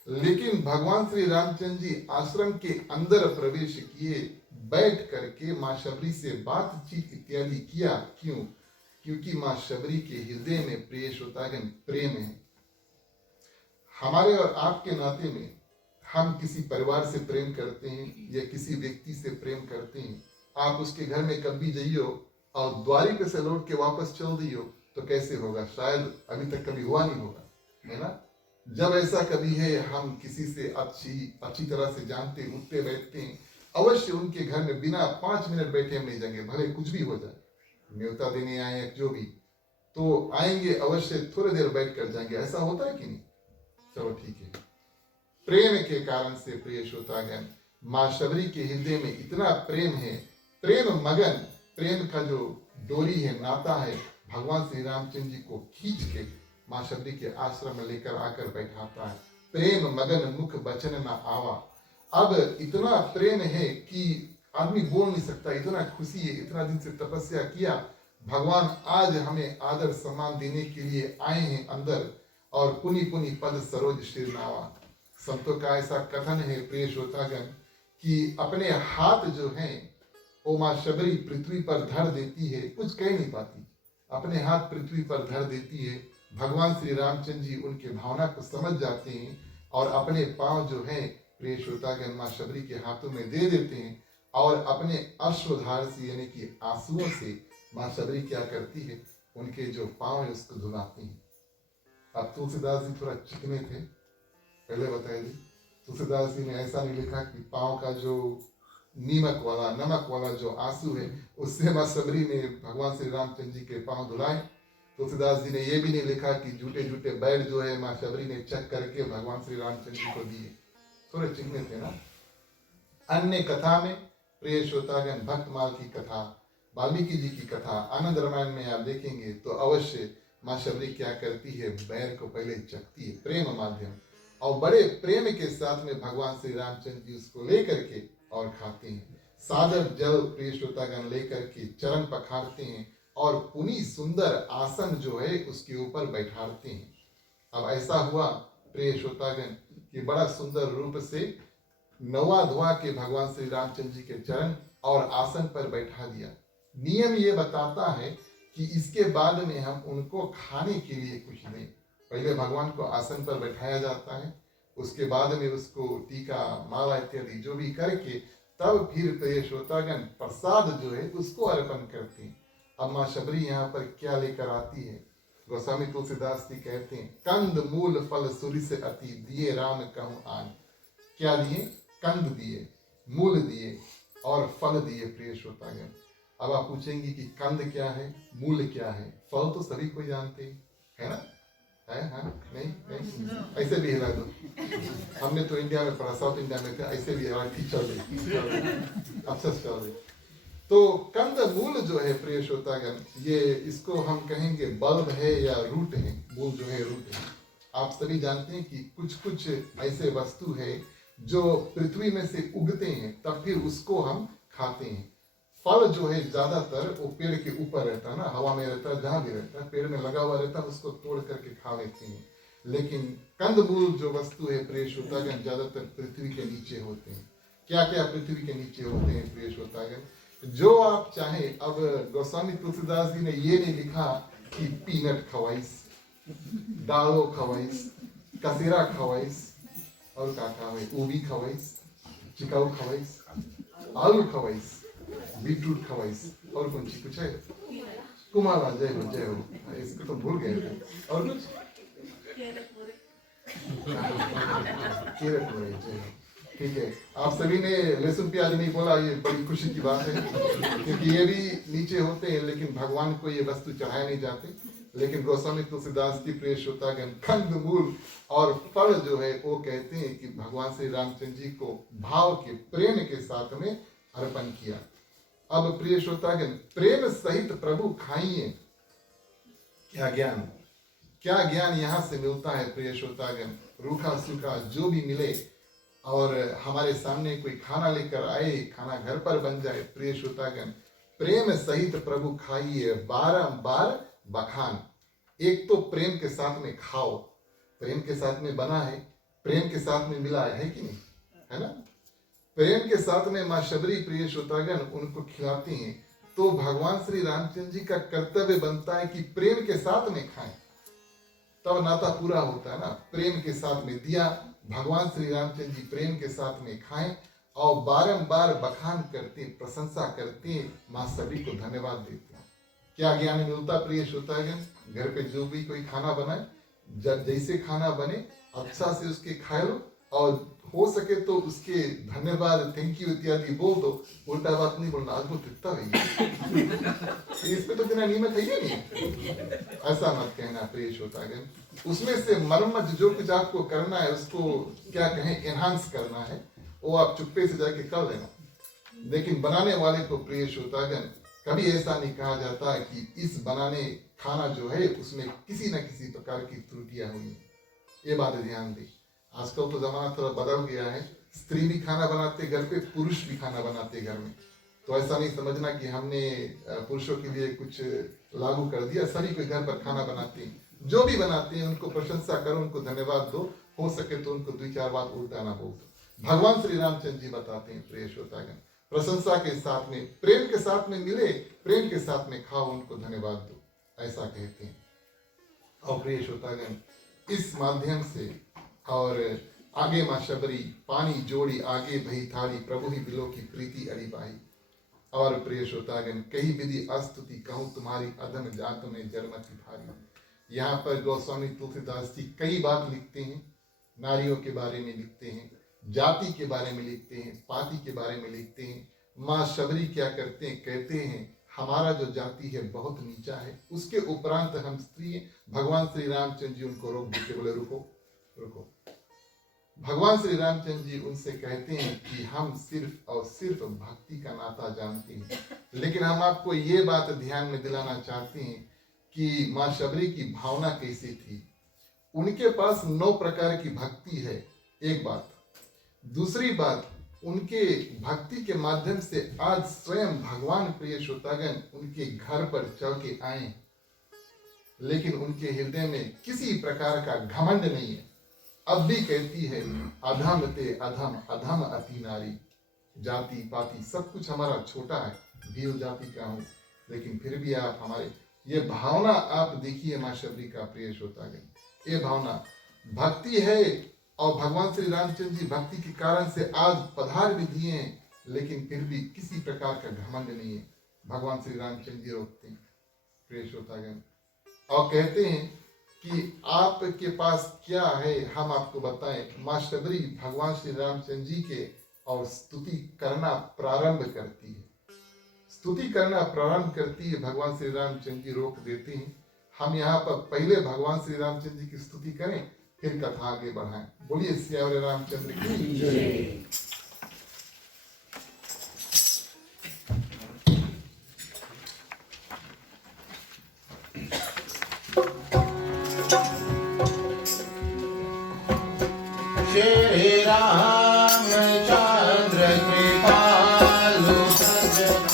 लेकिन भगवान श्री रामचंद्र जी आश्रम के अंदर प्रवेश किए, बैठ करके माँ शबरी से बातचीत इत्यादि किया। क्यों? क्योंकि माँ शबरी के हृदय में प्रिय श्रोतागण प्रेम है। हमारे और आपके नाते में हम किसी परिवार से प्रेम करते हैं या किसी व्यक्ति से प्रेम करते हैं। आप उसके घर में कभी जाइयो और द्वारी पे से लौट के वापस चल दियो तो कैसे होगा? शायद अभी तक कभी हुआ नहीं होगा, है ना। जब ऐसा कभी है, हम किसी से अच्छी तरह से जानते, उठते बैठते हैं, अवश्य उनके घर में बिना 5 मिनट बैठे हम नहीं जाएंगे, भले कुछ भी हो जाए, न्योता देने आए या जो भी, तो आएंगे अवश्य, थोड़ी देर बैठ कर जाएंगे। ऐसा होता है कि नहीं? चलो ठीक है। प्रेम के कारण से प्रिय श्रोतागण माँ शबरी के हृदय में इतना प्रेम है, प्रेम मगन, प्रेम का जो डोरी है, नाता है, भगवान श्री रामचंद्र जी को खींच के माँ शबरी के आश्रम में लेकर आकर बैठाता है। प्रेम मगन मुख बचन न आवा। अब इतना प्रेम है कि आदमी बोल नहीं सकता, इतना खुशी है, इतना दिन से तपस्या किया, भगवान आज हमें आदर सम्मान देने के लिए आए हैं अंदर, और पुनि पुनि पद सरोज शिरनावा। संतों का ऐसा कथन है प्रिय श्रोतागण कि अपने हाथ जो हैं वो माँ शबरी पृथ्वी पर धर देती है, कुछ कह नहीं पाती, अपने हाथ पृथ्वी पर धर देती है। भगवान श्री रामचंद्र जी उनके भावना को समझ जाते हैं और अपने पांव जो है प्रिय श्रोतागण माँ शबरी के हाथों में दे देते हैं और अपने अश्रुधार से यानी कि आंसुओं से माँ शबरी क्या करती है, उनके जो पांव है उसको धुलाती है। अब तुलसीदास जी थोड़ा चिकने थे, पहले बताया जी, तुलसीदास जी ने ऐसा नहीं लिखा कि पांव का जो नमक वाला जो आंसू है उससे माँ शबरी ने भगवान श्री रामचंद्र जी के पांव धुलाए। तुलसीदास जी ने यह भी नहीं लिखा कि झूठे झूठे बैठ जो है माँ शबरी ने चक करके भगवान श्री रामचंद्र जी को दिए, थोड़े चिकने थे ना। अन्य कथा में प्रिय श्रोतागण भक्तमाल की कथा, वाल्मीकि जी की कथा, आनंद रामायण में आप देखेंगे तो अवश्य माँ शबरी क्या करती है, बैर को पहले चखती है, प्रेम माध्यम, और बड़े प्रेम के साथ में भगवान श्री रामचंद्र जी उसको लेकर के और खाते हैं। सादर जल प्रिय श्रोतागण लेकर के चरण पखारते हैं और पुनी सुंदर आसन जो है उसके ऊपर बैठाते हैं। अब ऐसा हुआ प्रिय श्रोतागण कि बड़ा सुंदर रूप से नवा धुआ के भगवान श्री रामचंद्र जी के चरण और आसन पर बैठा दिया। नियम ये बताता है कि इसके बाद में हम उनको खाने के लिए कुछ दें। पहले भगवान को आसन पर बैठाया जाता है, उसके बाद में उसको टीका माला इत्यादि जो भी करके तब फिर प्रिय श्रोतागण प्रसाद जो है उसको अर्पण करते हैं। अब माँ शबरी यहाँ पर क्या लेकर आती है, गोस्वामी तुलसीदास जी कहते हैं, कंद मूल फल सुरी से अति दिए राम कहूँ आन। क्या दिए? कंद दिए, मूल दिए और फल दिए प्रिय श्रोतागण। अब आप पूछेंगे कि कंद क्या है, मूल क्या है? फल तो सभी को जानते हैं, है ना। है? हाँ, नहीं नहीं, ऐसे भी हिला दो। हमने तो इंडिया में पढ़ा, साउथ इंडिया में थे, ऐसे भी हिला, ठीक चल रही, अफसोस चल रही। तो कंद मूल जो है प्रिय श्रोतागण, ये इसको हम कहेंगे बल्ब है या रूट है, मूल जो है रूट है। आप सभी जानते हैं कि कुछ कुछ ऐसे वस्तु है जो पृथ्वी में से उगते हैं, तब फिर उसको हम खाते हैं। फल जो है ज्यादातर वो पेड़ के ऊपर रहता है ना, हवा में रहता है, जहां भी रहता है पेड़ में लगा हुआ रहता है, उसको तोड़ करके खा लेते हैं। लेकिन कंदमूल जो वस्तु है प्रिय श्रोतागण, ज्यादातर पृथ्वी के नीचे होते हैं। क्या क्या पृथ्वी के नीचे होते हैं प्रिय श्रोतागण? जो आप चाहे। अब गोस्वामी तुलसीदास जी ने ये नहीं लिखा कि पीनट खवाइस, दालो खवाइस, कसेरा खवाइस, और का खवाइस, उबी खवाइस, चिकाऊ खवाइस, आलू खवाइस, बीटरूट खवाइस, और कौन सी कुछ है? कुमारा, जय हो जय हो, इसको तो भूल गए थे। और कुछ केरट पूरे, जय हो। ठीक है, आप सभी ने लहसुन प्याज नहीं बोला, ये बड़ी खुशी की बात है, क्योंकि ये भी नीचे होते हैं, लेकिन भगवान को ये वस्तु चढ़ाए नहीं जाते। लेकिन गोस्वामी तुलसीदास की प्रिय श्रोतागण, कंदमूल और फल जो है वो कहते हैं कि भगवान श्री रामचंद्र जी को भाव के, प्रेम के साथ में अर्पण किया। अब प्रिय श्रोतागण, प्रेम सहित प्रभु खाइए। क्या ज्ञान, क्या ज्ञान यहाँ से मिलता है प्रिय श्रोतागण? रूखा सूखा जो भी मिले और हमारे सामने कोई खाना लेकर आए, खाना घर पर बन जाए, प्रिय श्रोतागण, प्रेम सहित प्रभु खाइए, बारंबार बखान। एक तो प्रेम के साथ में खाओ, प्रेम के साथ में बना है, प्रेम के साथ में मिला है कि नहीं, है ना? प्रेम के साथ में माँ शबरी प्रिय श्रोतागण उनको खिलाती हैं, तो भगवान श्री रामचंद्र जी का कर्तव्य बनता है कि प्रेम के साथ में खाएं, तब नाता पूरा होता है ना। प्रेम के साथ में दिया, भगवान श्री रामचंद्र जी प्रेम के साथ में खाएं और बारंबार बखान करते, प्रशंसा करते, माँ सभी को धन्यवाद देते हैं। क्या ज्ञान मिलता प्रिय श्रोतागण? घर पे जो भी कोई खाना बनाए, जब जैसे खाना बने अच्छा से उसके खा लो, और हो सके तो उसके धन्यवाद, थैंक यू इत्यादि बोल दो। उल्टा बात नहीं बोलना, आज वो तिकता है इसमें तो बिना नीमक है ही नहीं, ऐसा मत कहना प्रिय श्रोतागण। उसमें से मरम्मत जो कुछ आपको करना है, उसको क्या कहें, एनहांस करना है, वो आप चुप्पे से जाके कर लेना। लेकिन बनाने वाले को प्रिय श्रोतागण कभी ऐसा नहीं कहा जाता कि इस बनाने खाना जो है उसमें किसी न किसी प्रकार की त्रुटियां हुई। ये बात ध्यान दें। आजकल तो जमाना थोड़ा बदल गया है, स्त्री भी खाना बनाते घर पे, पुरुष भी खाना बनाते घर में। तो ऐसा नहीं समझना कि हमने पुरुषों के लिए कुछ लागू कर दिया, सभी कोई घर पर खाना बनाते हैं। जो भी बनाते हैं उनको प्रशंसा करो, उनको धन्यवाद दो, हो सके तो उनको 2-4 बात उल्टा ना बोल दो। भगवान श्री रामचंद्र जी बताते हैं प्रिय श्रोतागण, प्रशंसा के साथ में, प्रेम के साथ में मिले, प्रेम के साथ में खाओ, उनको धन्यवाद दो, ऐसा कहते हैं। और प्रिय श्रोतागण, इस माध्यम से और आगे माँ शबरी पानी जोड़ी, आगे भई थाली, प्रभु ही बिलो की प्रीति अड़ी पाई। और प्रिय श्रोतागण, कही विधि अस्तुति कहूँ तुम्हारी, अधम जात में जन्मति भारी। यहाँ पर गोस्वामी तुलसीदास जी कई बात लिखते हैं, नारियों के बारे में लिखते हैं, जाति के बारे में लिखते हैं, पाति के बारे में लिखते हैं। माँ शबरी क्या करते हैं, कहते हैं हमारा जो जाति है बहुत नीचा है, उसके उपरांत हम स्त्री हैं। भगवान श्री रामचंद्र जी उनको रोक देते, बोले रुको रुको। भगवान श्री रामचंद्र जी उनसे कहते हैं कि हम सिर्फ और सिर्फ भक्ति का नाता जानते हैं। लेकिन हम आपको ये बात ध्यान में दिलाना चाहते हैं कि माँ शबरी की भावना कैसी थी। उनके पास 9 प्रकार की भक्ति है, एक बात। दूसरी बात, उनके भक्ति के माध्यम से आज स्वयं भगवान प्रिय श्रोतागण उनके घर पर चल के आए, लेकिन उनके हृदय में किसी प्रकार का घमंड नहीं है। अब भी कहती है अधम ते अधम, अधम अति नारी। जाति पाति सब कुछ हमारा छोटा है, भील जाति का हूँ, लेकिन फिर भी आप हमारे, ये भावना आप देखिए माँ शबरी का प्रिय श्रोतागण, ये भावना भक्ति है। और भगवान श्री रामचंद्र जी भक्ति के कारण से आज पधार भी दिए हैं, लेकिन फिर भी किसी प्रकार का घमंड नहीं है। भगवान श्री रामचंद्र जी रोकते हैं प्रिय श्रोतागण और कहते हैं कि आपके पास क्या है हम आपको बताएं। माँ शबरी भगवान श्री रामचंद्र जी के और स्तुति करना प्रारंभ करती है, स्तुति करना प्रारंभ करती है। भगवान श्री रामचंद्र जी रोक देते हैं, हम यहाँ पर पहले भगवान श्री रामचंद्र जी की स्तुति करें, फिर कथा आगे बढ़ाएं। बोलिए सियावर रामचंद्र की जय। श्री रामचंद्र कृपालु सज्जन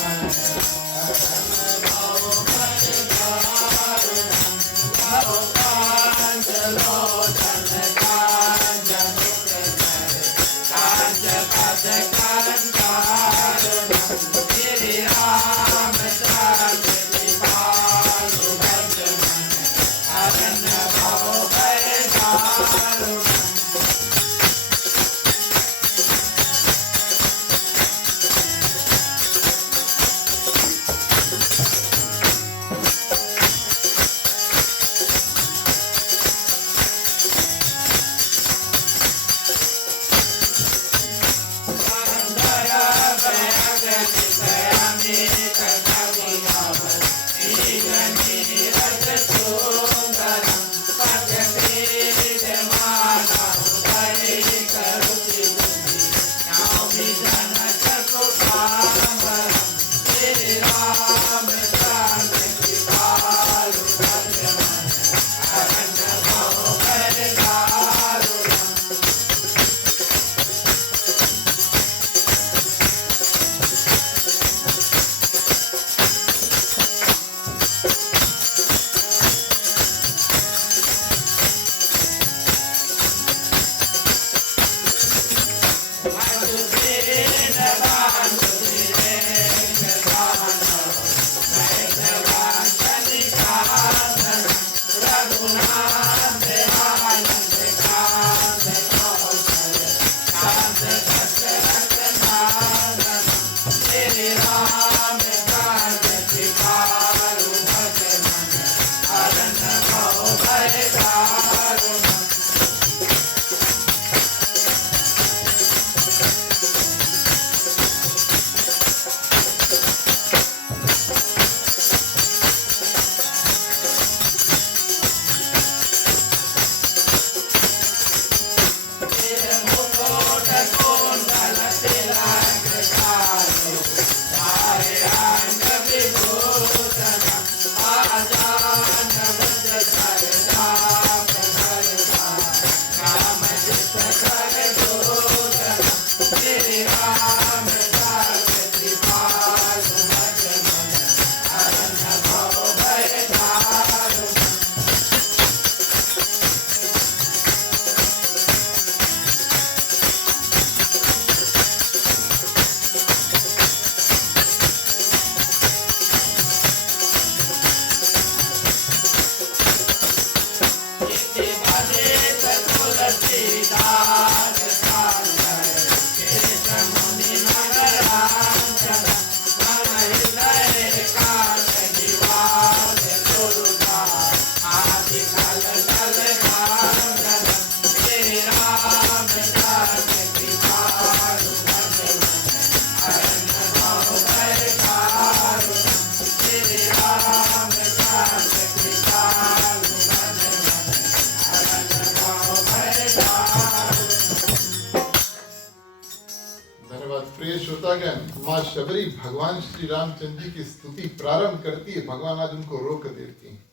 माँ शबरी भगवान श्री रामचंद्र जी की स्तुति प्रारंभ करती है, भगवान आज उनको रोक देती हैं।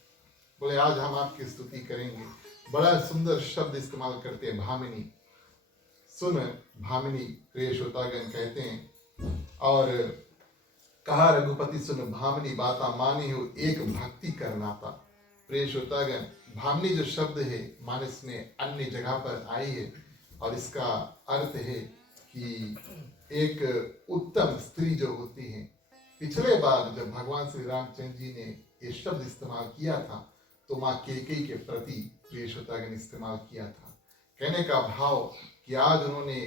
बोले आज हम आपकी स्तुति करेंगे। बड़ा सुंदर शब्द इस्तेमाल करते हैं, भामिनी। सुन भामिनी, प्रिय श्रोतागण कहते हैं। और कहा रघुपति सुन भामिनी, बाता मानी हो एक भक्ति करनाता। प्रिय श्रोतागण, भामिनी जो शब्द है मानस में अन्य जगह पर आई है और इसका अर्थ है कि एक उत्तम स्त्री जो होती है। पिछले बार जब भगवान श्री रामचंद्र जी ने ये शब्द इस्तेमाल किया था तो माँ कैकेयी के प्रति प्रिय श्रोतागण इस्तेमाल किया था। कहने का भाव कि आज उन्होंने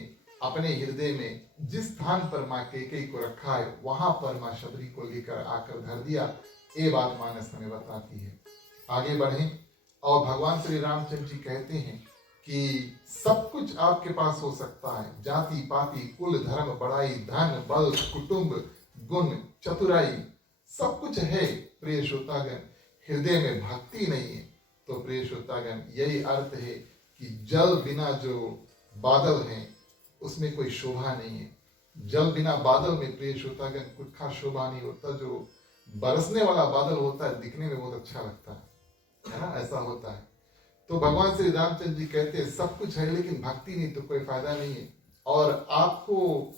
अपने हृदय में जिस स्थान पर माँ कैकेयी को रखा है वहां पर माँ शबरी को लेकर आकर धर दिया। ये बात मानस हमें बताती है। आगे बढ़ें और भगवान श्री रामचंद्र जी कहते हैं कि सब कुछ आपके पास हो सकता है, जाति पाति कुल धर्म बड़ाई धन बल कुटुंब गुण चतुराई सब कुछ है प्रिय श्रोतागण, हृदय में भक्ति नहीं है तो प्रिय श्रोतागण यही अर्थ है कि जल बिना जो बादल हैं उसमें कोई शोभा नहीं है। जल बिना बादल में प्रिय श्रोतागण कुछ खास शोभा नहीं होता। जो बरसने वाला बादल होता है दिखने में बहुत अच्छा लगता है ना, ऐसा होता है। तो भगवान श्री रामचंद्र जी कहते हैं सब कुछ है लेकिन भक्ति नहीं तो कोई फायदा नहीं है। और आपको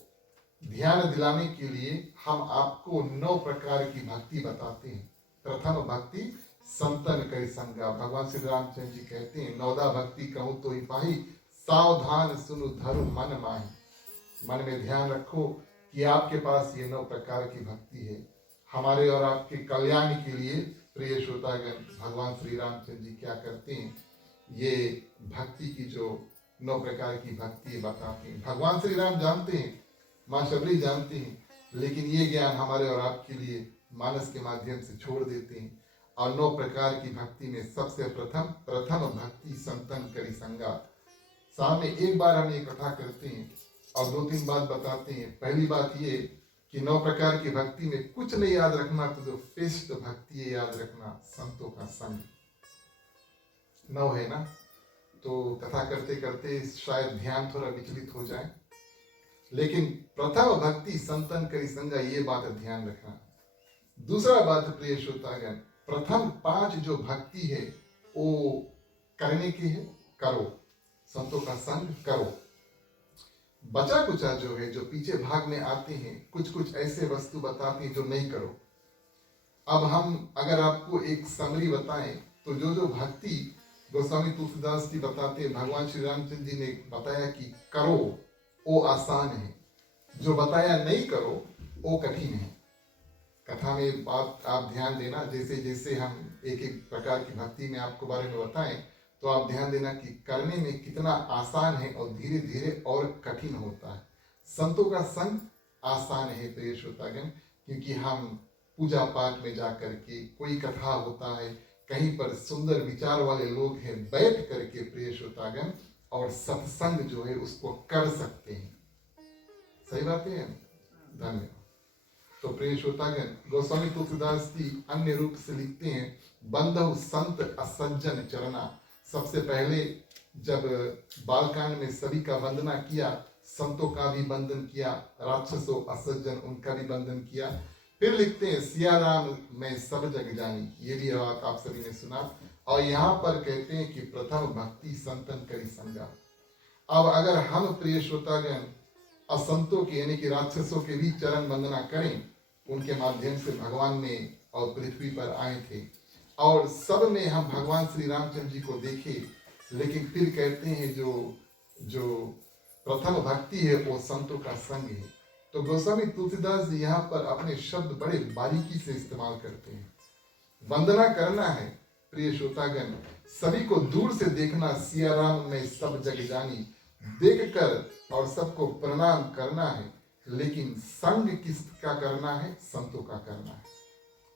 ध्यान दिलाने के लिए हम आपको 9 प्रकार की भक्ति बताते हैं। प्रथम भक्ति संतन कई संगा। भगवान श्री रामचंद्र जी कहते हैं 9दा भक्ति कहूँ तो ही पाही, सावधान सुनु धर्म मन माही। मन में ध्यान रखो कि आपके पास ये 9 प्रकार की भक्ति है। हमारे और आपके कल्याण के लिए प्रिय श्रोतागण भगवान श्री रामचंद्र जी क्या करते हैं, ये भक्ति की जो 9 प्रकार की भक्ति बताते हैं। भगवान श्री राम जानते हैं, माँ शबरी जानती हैं, लेकिन ये ज्ञान हमारे और आपके लिए मानस के माध्यम से छोड़ देते हैं। और 9 प्रकार की भक्ति में सबसे प्रथम भक्ति संतन करी संगा। सामने एक बार हम ये कथा करते हैं और 2-3 बात बताते हैं। पहली बात ये कि 9 प्रकार की भक्ति में कुछ नहीं याद रखना तो जो श्रेष्ठ भक्ति है याद रखना, संतों का संग। 9 है ना, तो कथा करते करते शायद ध्यान थोड़ा विचलित हो जाए, लेकिन प्रथम भक्ति संतन करी संगा ये बात ध्यान रखना। दूसरा बात प्रिय श्रोतागण, प्रथम 5 जो भक्ति है वो करने की है, करो, संतों का संग करो। बचा कुचा जो है, जो पीछे भाग में आते हैं, कुछ ऐसे वस्तु बताते हैं जो नहीं करो। अब हम अगर आपको एक समरी बताएं तो जो भक्ति गोस्वामी तुलसीदास जी बताते हैं, भगवान श्री रामचंद्र जी ने बताया कि करो वो आसान है, जो बताया नहीं करो वो कठिन है। कथा में बात आप ध्यान देना, जैसे जैसे हम एक प्रकार की भक्ति में आपको बारे में बताएं तो आप ध्यान देना कि करने में कितना आसान है और धीरे धीरे और कठिन होता है। संतों का संग आसान है प्रिय श्रोतागण, क्योंकि हम पूजा पाठ में जाकर के, कोई कथा होता है, कहीं पर सुंदर विचार वाले लोग हैं, बैठ करके प्रिय श्रोतागण और सत्संग जो है उसको कर सकते हैं। सही बात है, धन्यवाद। तो प्रिय श्रोतागण गोस्वामी तुलसीदास जी अन्य रूप से लिखते हैं, बंधु संत असज्जन चरना। सबसे पहले जब बालकांड में सभी का वंदना किया, संतों का भी वंदन किया, राक्षसों असज्जन उनका भी वंदन किया। फिर लिखते हैं सिया राम मैं सब जग जानी, ये भी बात आप सभी ने सुना। और यहाँ पर कहते हैं कि प्रथम भक्ति संतन करी संगा। अब अगर हम प्रिय श्रोतागण असंतों के यानी कि राक्षसों के भी चरण वंदना करें, उनके माध्यम से भगवान ने और पृथ्वी पर आए थे और सब में हम भगवान श्री रामचंद्र जी को देखे, लेकिन फिर कहते हैं जो प्रथम भक्ति है वो संतों का संग है। तो गोस्वामी तुलसीदास जी यहाँ पर अपने शब्द बड़े बारीकी से इस्तेमाल करते हैं। वंदना करना है प्रिय श्रोतागण, सभी को दूर से देखना, सिया राम में सब जग जानी, देखकर और सबको प्रणाम करना है, लेकिन संग किसका करना है, संतों का करना है।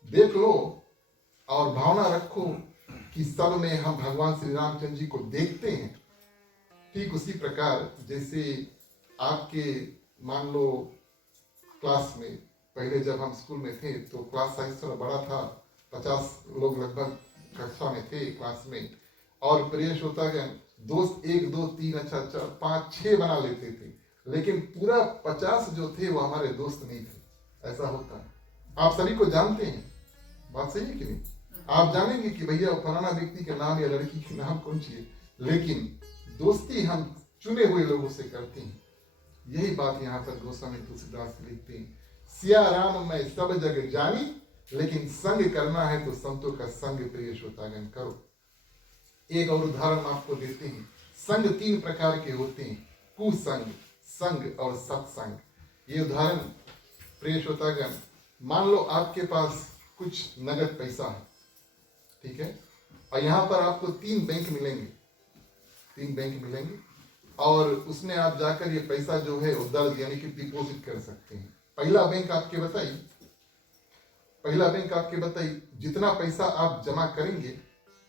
देख लो और भावना रखो कि सब में हम भगवान श्री रामचंद्र जी को देखते हैं। ठीक उसी प्रकार जैसे आपके मान लो क्लास में, पहले जब हम स्कूल में थे तो क्लास साइज थोड़ा बड़ा था, 50 लोग लगभग कक्षा में थे क्लास में, और प्रिय श्रोतागण दोस्त 1 2 3 अच्छा 4 5 6 बना लेते थे, लेकिन पूरा 50 जो थे वो हमारे दोस्त नहीं थे। ऐसा होता है, आप सभी को जानते हैं, बात सही है कि नहीं? आप जानेंगे कि भैया फलाना व्यक्ति के नाम या लड़की के नाम कौन सी है, लेकिन दोस्ती हम चुने हुए लोगों से करते हैं। यही बात यहाँ पर गोस्वामी तुलसीदास लिखते हैं, सिया राम मैं सब जग जानी, लेकिन संग करना है तो संतों का संग प्रिय श्रोतागण करो। एक और उदाहरण आपको देते हैं। संग 3 प्रकार के होते हैं, कुसंग, संग और सत्संग। ये उदाहरण प्रिय श्रोतागण, मान लो आपके पास कुछ नगद पैसा है, ठीक है, और यहाँ पर आपको 3 बैंक मिलेंगे, 3 बैंक मिलेंगे, और उसमें आप जाकर ये पैसा जो है वो दर्ज यानी कि डिपॉजिट कर सकते हैं। पहला बैंक आपके बताइए जितना पैसा आप जमा करेंगे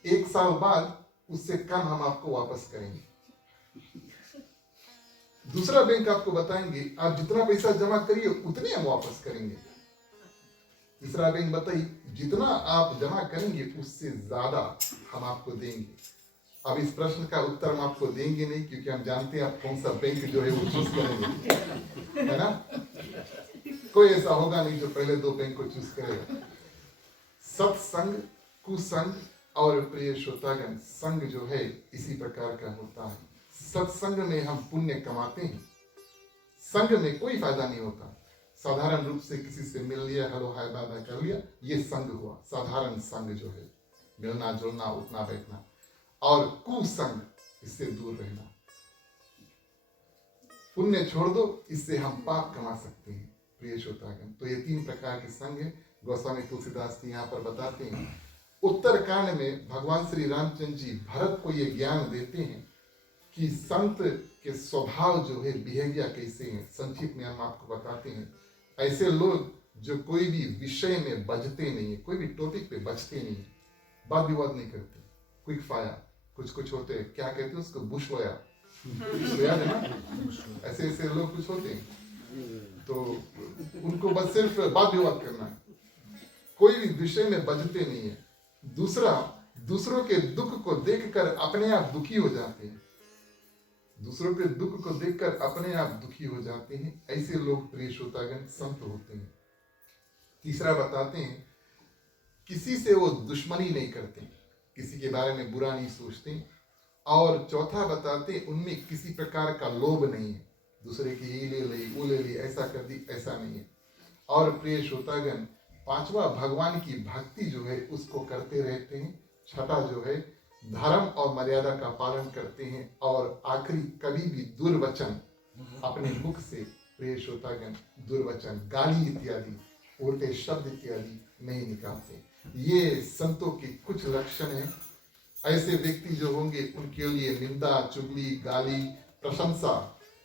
1 साल बाद उससे कम हम आपको वापस करेंगे। दूसरा बैंक आपको बताएंगे आप जितना पैसा जमा करिए उतने हम वापस करेंगे। तीसरा बैंक बताइए, जितना आप जमा करेंगे उससे ज्यादा हम आपको देंगे। अब इस प्रश्न का उत्तर हम आपको देंगे नहीं, क्योंकि हम जानते हैं आप कौन सा बैंक जो है वो चूज करेंगे, है ना। कोई ऐसा होगा नहीं जो पहले 2 बैंक को चूज करेगा। सत्संग, कुसंग और प्रिय श्रोतागण, संग जो है इसी प्रकार का होता है। सत्संग में हम पुण्य कमाते हैं, संग में कोई फायदा नहीं होता। साधारण रूप से किसी से मिल लिया, हेलो हाय बाय कर लिया, ये संग हुआ। साधारण संग जो है मिलना जुलना, उठना बैठना। और कुसंग, इससे दूर रहना। पुण्य छोड़ दो, इससे हम पाप कमा सकते हैं प्रिय श्रोतागण। तो ये 3 प्रकार के संग है। गोस्वामी तुलसीदास जी यहाँ पर बताते हैं। उत्तरकांड में भगवान श्री रामचंद्र जी भरत को ये ज्ञान देते हैं कि संत के स्वभाव जो है, बिहेवियर कैसे है। संक्षिप्त में हम आपको बताते हैं। ऐसे लोग जो कोई भी विषय में बजते नहीं है, कोई भी टॉपिक पे बजते नहीं है, बात विवाद नहीं करते, क्विक फायर। कुछ होते हैं, क्या कहते हैं उसको, बुशवाया, याद है ना। ऐसे लोग कुछ होते हैं, तो उनको बस सिर्फ बात विवाद करना है, कोई भी विषय में बजते नहीं है। दूसरों के दुख को देखकर अपने आप दुखी हो जाते हैं। दूसरों के दुख को देखकर अपने आप दुखी हो जाते हैं। ऐसे लोग प्रिय श्रोतागण संत होते हैं। तीसरा बताते हैं, किसी से वो दुश्मनी नहीं करते, किसी के बारे में बुरा नहीं सोचते। और चौथा बताते हैं, उनमें किसी प्रकार का लोभ नहीं है, दूसरे की ये ले ली वो ले ली, ऐसा कर दी, ऐसा नहीं है। और प्रिय श्रोतागण, पांचवा भगवान की भक्ति जो है उसको करते रहते हैं। छठा जो है धर्म और मर्यादा का पालन करते हैं। और आखिरी, कभी भी दुर्वचन अपने मुख से, प्रिय श्रोतागण, दुर्वचन, गाली इत्यादि, उल्टे शब्द इत्यादि नहीं निकालते। ये संतों के कुछ लक्षण हैं। ऐसे व्यक्ति जो होंगे उनके लिए निंदा, चुगली, गाली, प्रशंसा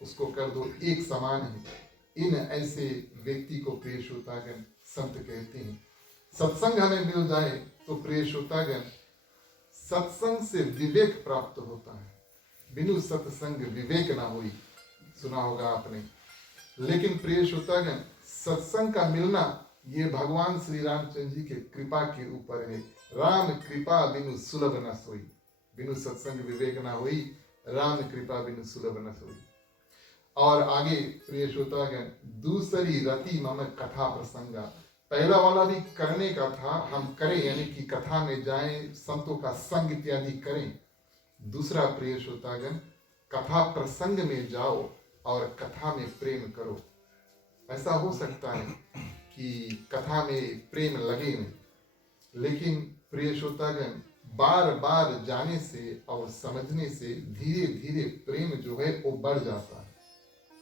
उसको कर दो, एक समान है। इन ऐसे व्यक्ति को प्रिय श्रोतागण संत कहते हैं। सत्संग हमें मिल जाए तो प्रिय श्रोतागण, सत्संग से विवेक प्राप्त होता है। बिनु सत्संग विवेक ना होई, सुना होगा आपने। लेकिन प्रिय श्रोतागण, सत्संग का मिलना ये भगवान श्री रामचंद्र जी के कृपा के ऊपर है। राम कृपा बिनु सुलभ न सोई, बिनु सत्संग विवेक ना होई, राम कृपा बिनु सुलभ न सोई। और आगे प्रिय श्रोतागण, दूसरी रति मम कथा प्रसंगा। पहला वाला भी करने का था, हम करें, यानी कि कथा में जाएं, संतों का संग इत्यादि करें। दूसरा प्रिय श्रोतागण, कथा प्रसंग में जाओ और कथा में प्रेम करो। ऐसा हो सकता है कि कथा में प्रेम लगे नहीं, लेकिन प्रिय श्रोतागण, बार बार जाने से और समझने से धीरे धीरे प्रेम जो है वो बढ़ जाता है।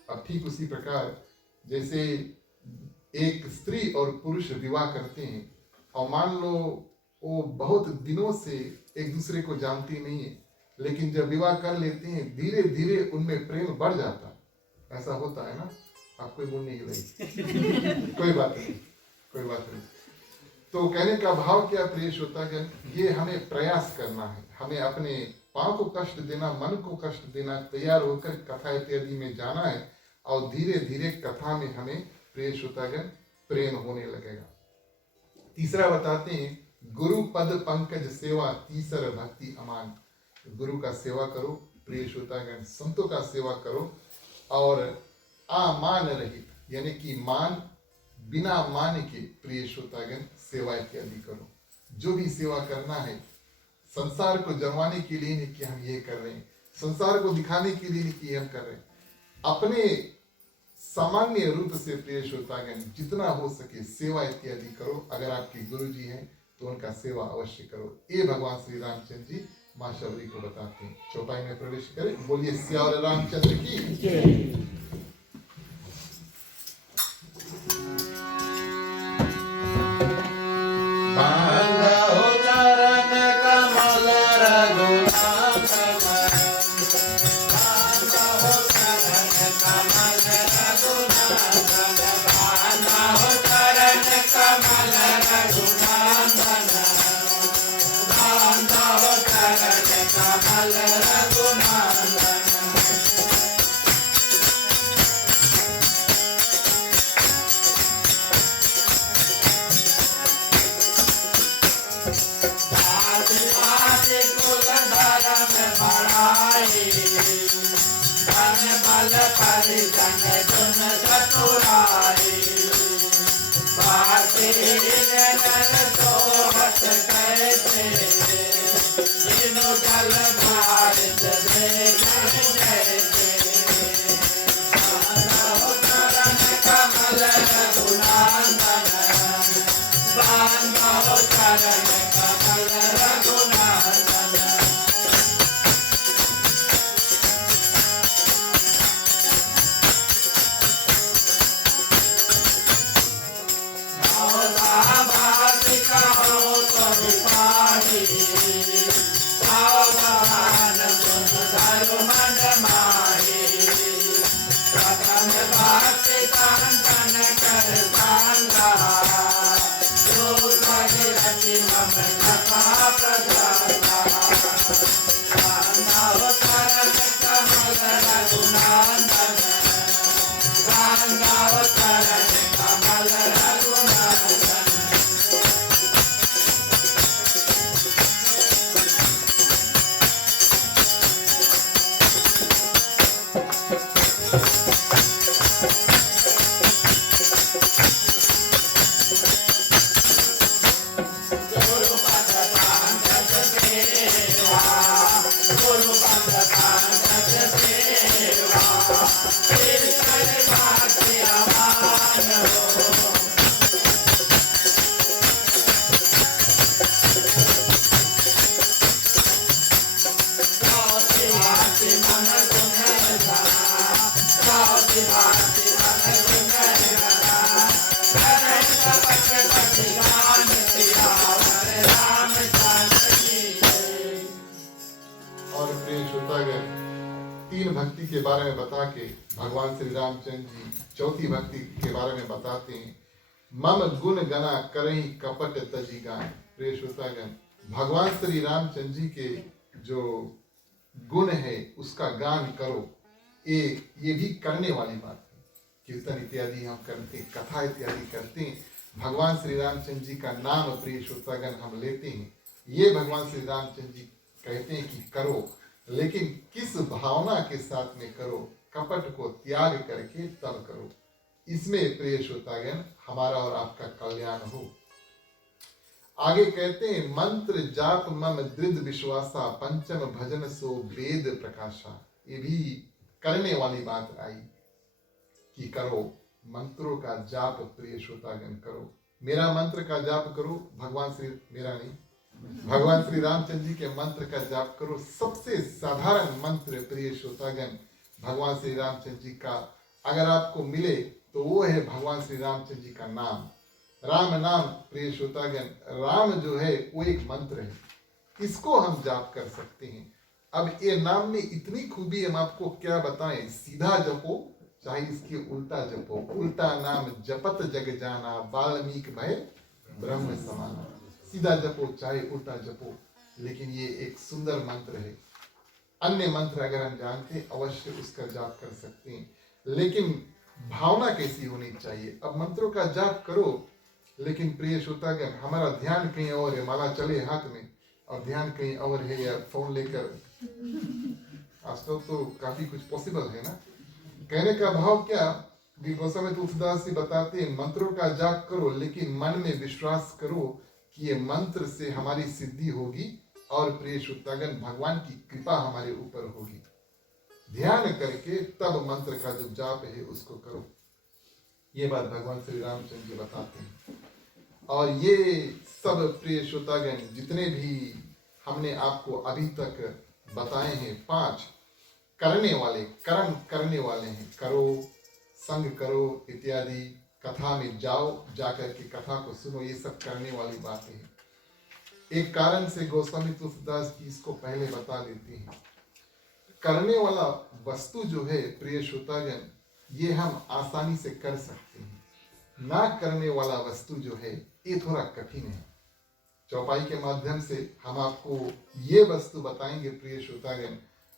अब ठीक उसी प्रकार जैसे एक स्त्री और पुरुष विवाह करते हैं, और मान लो वो बहुत दिनों से एक दूसरे को जानते नहीं है, लेकिन जब विवाह कर लेते हैं धीरे धीरे उनमें प्रेम बढ़ जाता है। ऐसा होता है ना। आप कोई बोल नहीं रही कोई बात नहीं, कोई बात नहीं। तो कहने का भाव क्या प्रिय श्रोतागण, ये हमें प्रयास करना है। हमें अपने पाँव को कष्ट देना, मन को कष्ट देना, तैयार होकर कथा इत्यादि में जाना है, और धीरे धीरे कथा में हमें प्रिय श्रोतागण प्रेम होने लगेगा। तीसरा बताते हैं, गुरु पद पंकज सेवा तीसर भक्ति अमान। गुरु का सेवा करो प्रिय श्रोतागण, संतों का सेवा करो, और अमान रहित, यानी कि मान, बिना मान के प्रिय श्रोतागण सेवा इत्यादि करो। जो भी सेवा करना है, संसार को जमाने के लिए नहीं कि हम ये कर रहे हैं, संसार को दिखाने के लिए नहीं कि हम कर रहे हैं, अपने सामान्य रूप से प्रिय श्रोतागण जितना हो सके सेवा इत्यादि करो। अगर आपके गुरु जी हैं तो उनका सेवा अवश्य करो। ये भगवान श्री रामचंद्र जी माँ शबरी को बताते हैं। चौपाई में प्रवेश करें, बोलिए सियावर रामचंद्र की। जाए धन बल परिजन गुण चतुराई बाते नर सोहत कैसे जिनु जल भारत देखन जैसे बांधो चरण कमल रघुनाथन बांधो चरण कमल रघुनाथन और प्रिय श्रोतागण, तीन भक्ति के बारे में बता के भगवान श्री रामचंद्र जी चौथी भक्ति के बारे में बताते हैं। मम गुण गना करही कपट तजी गान। प्रिय श्रोतागण, भगवान श्री रामचंद्र जी के जो गुण है उसका गान करो, ये भी करने वाली बात है। कीर्तन इत्यादि हम करते हैं, कथा इत्यादि करते हैं, भगवान श्री रामचंद्र जी का नाम प्रिय श्रोतागण हम लेते हैं। ये भगवान श्री रामचंद्र जी कहते हैं कि करो, लेकिन किस भावना के साथ में करो, कपट को त्याग करके तब करो। इसमें प्रिय श्रोतागण हमारा और आपका कल्याण हो। आगे कहते हैं, मंत्र जाप मम दृढ़ विश्वासा पंचम भजन सो वेद प्रकाशा। ये भी करने वाली बात आई कि करो, मंत्रों का जाप प्रिय श्रोतागण करो। मेरा मंत्र का जाप करो, भगवान श्री मेरा नहीं, भगवान श्री रामचंद्र जी के मंत्र का जाप करो। सबसे साधारण मंत्र प्रिय श्रोतागण भगवान श्री रामचंद्र जी का अगर आपको मिले तो वो है भगवान श्री रामचंद्र जी का नाम। राम नाम प्रिय श्रोतागण, राम जो है वो एक मंत्र है, इसको हम जाप कर सकते हैं। अब ये नाम में इतनी खूबी हम आपको क्या बताएं, सीधा जपो चाहे इसके उल्टा जपो, उल्टा नाम जपत जग जाना वाल्मीकि भय ब्रह्म समाना। सीधा जपो चाहे उल्टा जपो, लेकिन ये एक सुंदर मंत्र है। अन्य मंत्र अगर हम जानते अवश्य उसका जाप कर सकते हैं, लेकिन भावना कैसी होनी चाहिए। अब मंत्रों का जाप करो, लेकिन प्रिय श्रोतागण हमारा ध्यान कहीं और है, माला चले हाथ में और ध्यान कहीं और है, या फोन लेकर। आजकल तो काफी कुछ पॉसिबल है ना। कहने का भाव क्या, गोस्वामी तुलसीदास जी बताते हैं, मंत्रों का जाप करो लेकिन मन में विश्वास करो कि ये मंत्र से हमारी सिद्धि होगी और प्रिय श्रोतागण भगवान की कृपा हमारे ऊपर होगी। ध्यान करके तब मंत्र का जो जाप है उसको करो। ये बात भगवान श्री रामचंद्र जी बताते हैं। और ये सब प्रिय श्रोतागण जितने भी हमने आपको अभी तक बताए हैं, 5 करने वाले, कर्म करने वाले हैं। करो, संग करो इत्यादि, कथा में जाओ, जाकर के कथा को सुनो, ये सब करने वाली बातें हैं। एक कारण से गोस्वामी तुलसीदास जी इसको पहले बता देते हैं। करने वाला वस्तु जो है प्रिय श्रोतागण, ये हम आसानी से कर सकते हैं। ना करने वाला वस्तु जो है ये थोड़ा कठिन है। चौपाई के माध्यम से हम आपको ये वस्तु बताएंगे प्रिय श्रोतागण।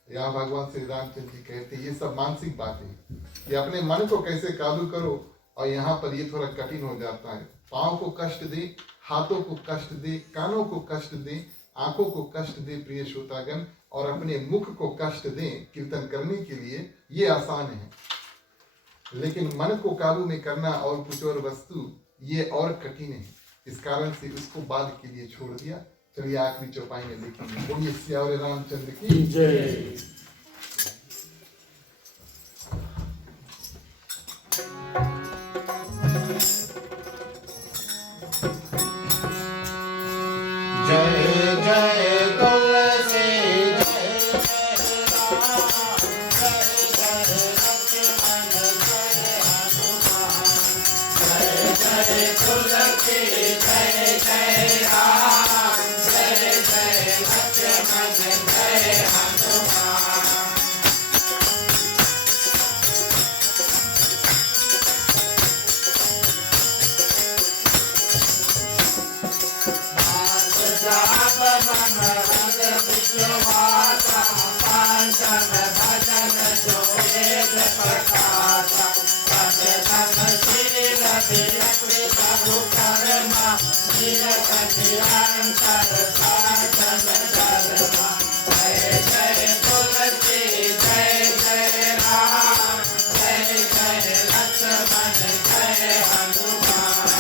यहाँ भगवान श्री रामचंद्र जी कहते हैं ये सब मानसिक बातें हैं कि अपने मन को कैसे काबू करो, और यहाँ पर ये थोड़ा कठिन हो जाता है। पाँव को कष्ट दे, हाथों को कष्ट दे, कानों को कष्ट दे, आंखों को कष्ट दे प्रिय श्रोतागण और अपने मुख को कष्ट दें कीर्तन करने के लिए, ये आसान है। लेकिन मन को काबू में करना और कुछ और वस्तु, ये और कठिन है। इस कारण से उसको बाद के लिए छोड़ दिया। चलिए आखिरी चौपाई में देखेंगे। बोलिए सियावर रामचंद्र की जय। जय जय तुलसी जय जय तुलसी जय जय राम, जय जय लक्ष्मण जय हनुमान। जाप मन रंग विश्वासा, पांचन भजन जो वेद प्रकाशा। पद शील विरक्ति प्रभु कर्मा, निरत निरंतर साधन धर्मा। जय जय तुलसी जय जय राम, जय जय लक्ष्मण जय हनुमान।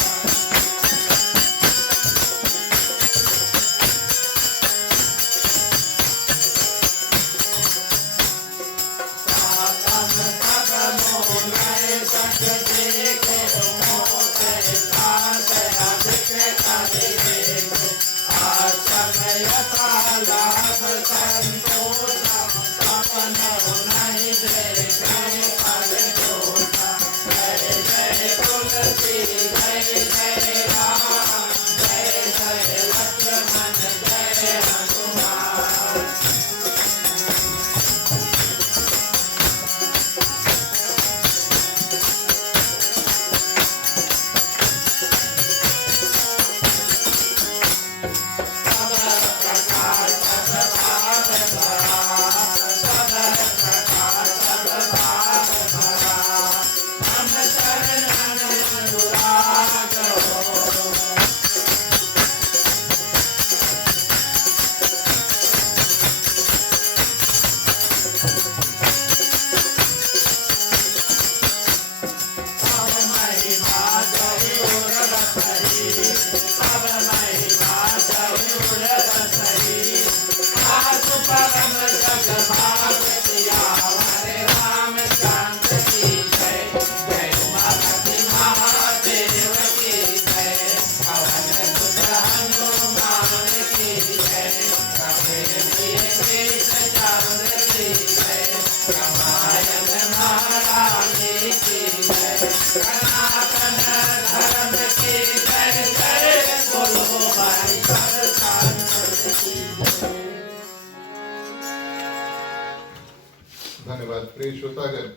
धन्यवाद प्रिय श्रोतागण।